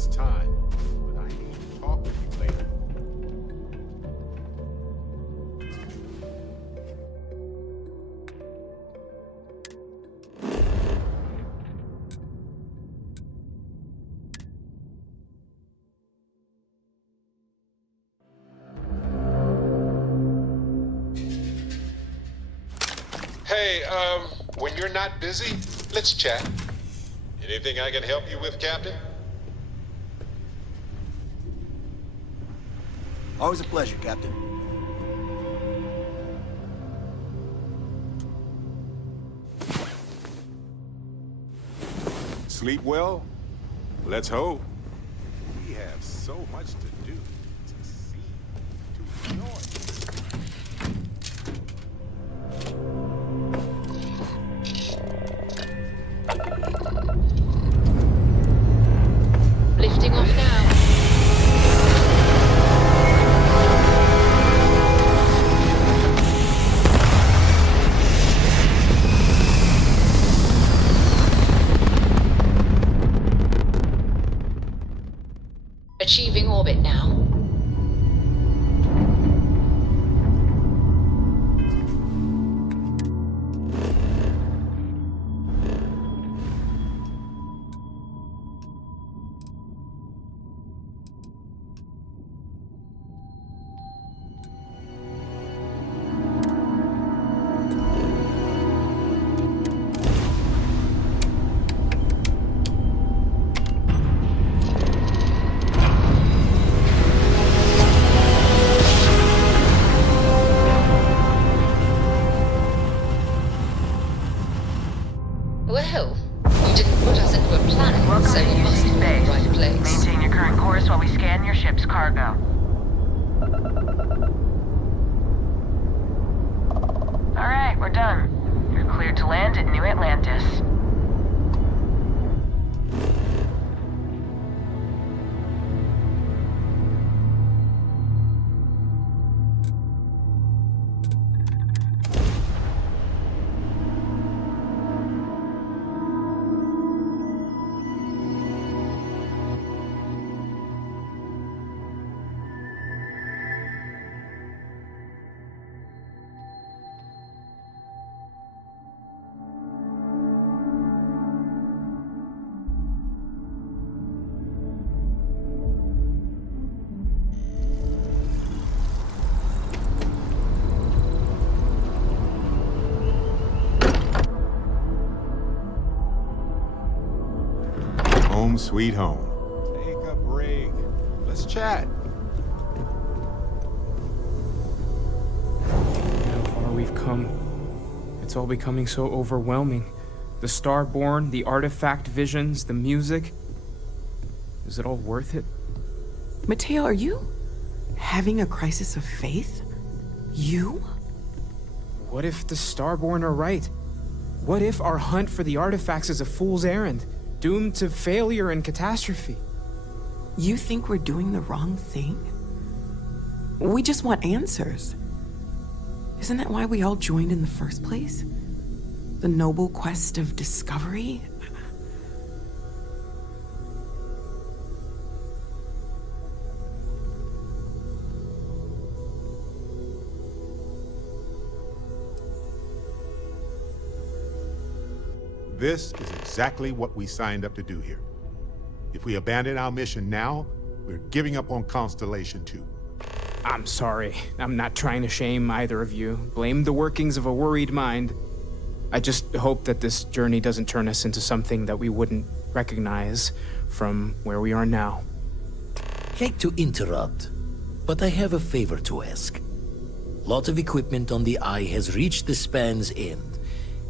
us time, but I need to talk with you later. Hey, when you're not busy, let's chat. Anything I can help you with, Captain? Always a pleasure, Captain. Sleep well? Let's hope. We have so much to do, to see, to enjoy. Lifting off now. Achieving orbit now. Well, you didn't put us into a planet, Welcome so to you must UC be in Space. the right place. Maintain your current course while we scan your ship's cargo. Alright, we're done. You're cleared to land at New Atlantis. Home sweet home. Take a break. Let's chat. How far we've come. It's all becoming so overwhelming. The Starborn, the artifact visions, the music. Is it all worth it? Mateo, are you having a crisis of faith? You? What if the Starborn are right? What if our hunt for the artifacts is a fool's errand, doomed to failure and catastrophe? You think we're doing the wrong thing? We just want answers. Isn't that why we all joined in the first place? The noble quest of discovery? This is exactly what we signed up to do here. If we abandon our mission now, we're giving up on Constellation 2. I'm sorry. I'm not trying to shame either of you. Blame the workings of a worried mind. I just hope that this journey doesn't turn us into something that we wouldn't recognize from where we are now. Hate to interrupt, but I have a favor to ask. Lot of equipment on the Eye has reached the span's end.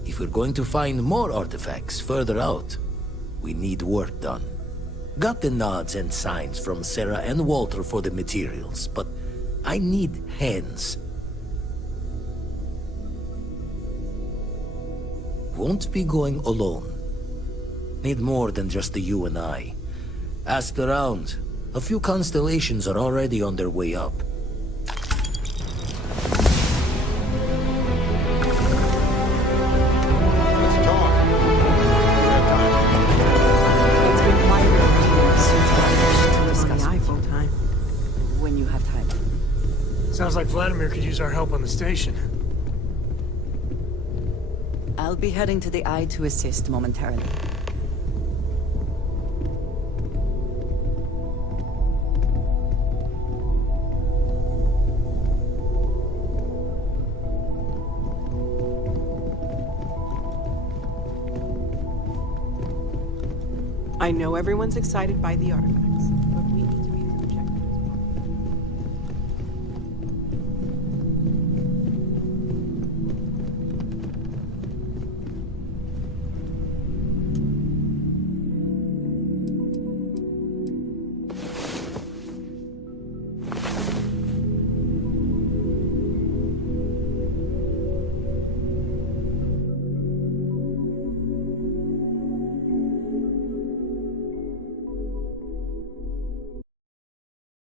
If we're going to find more artifacts further out, we need work done. Got the nods and signs from Sarah and Walter for the materials, but I need hands. Won't be going alone. Need more than just the you and I. Asked around. A few constellations are already on their way up. It's been quieter around here since Sounds like Vladimir could use our help on the station. I'll be heading to the Eye to assist momentarily. I know everyone's excited by the artifacts.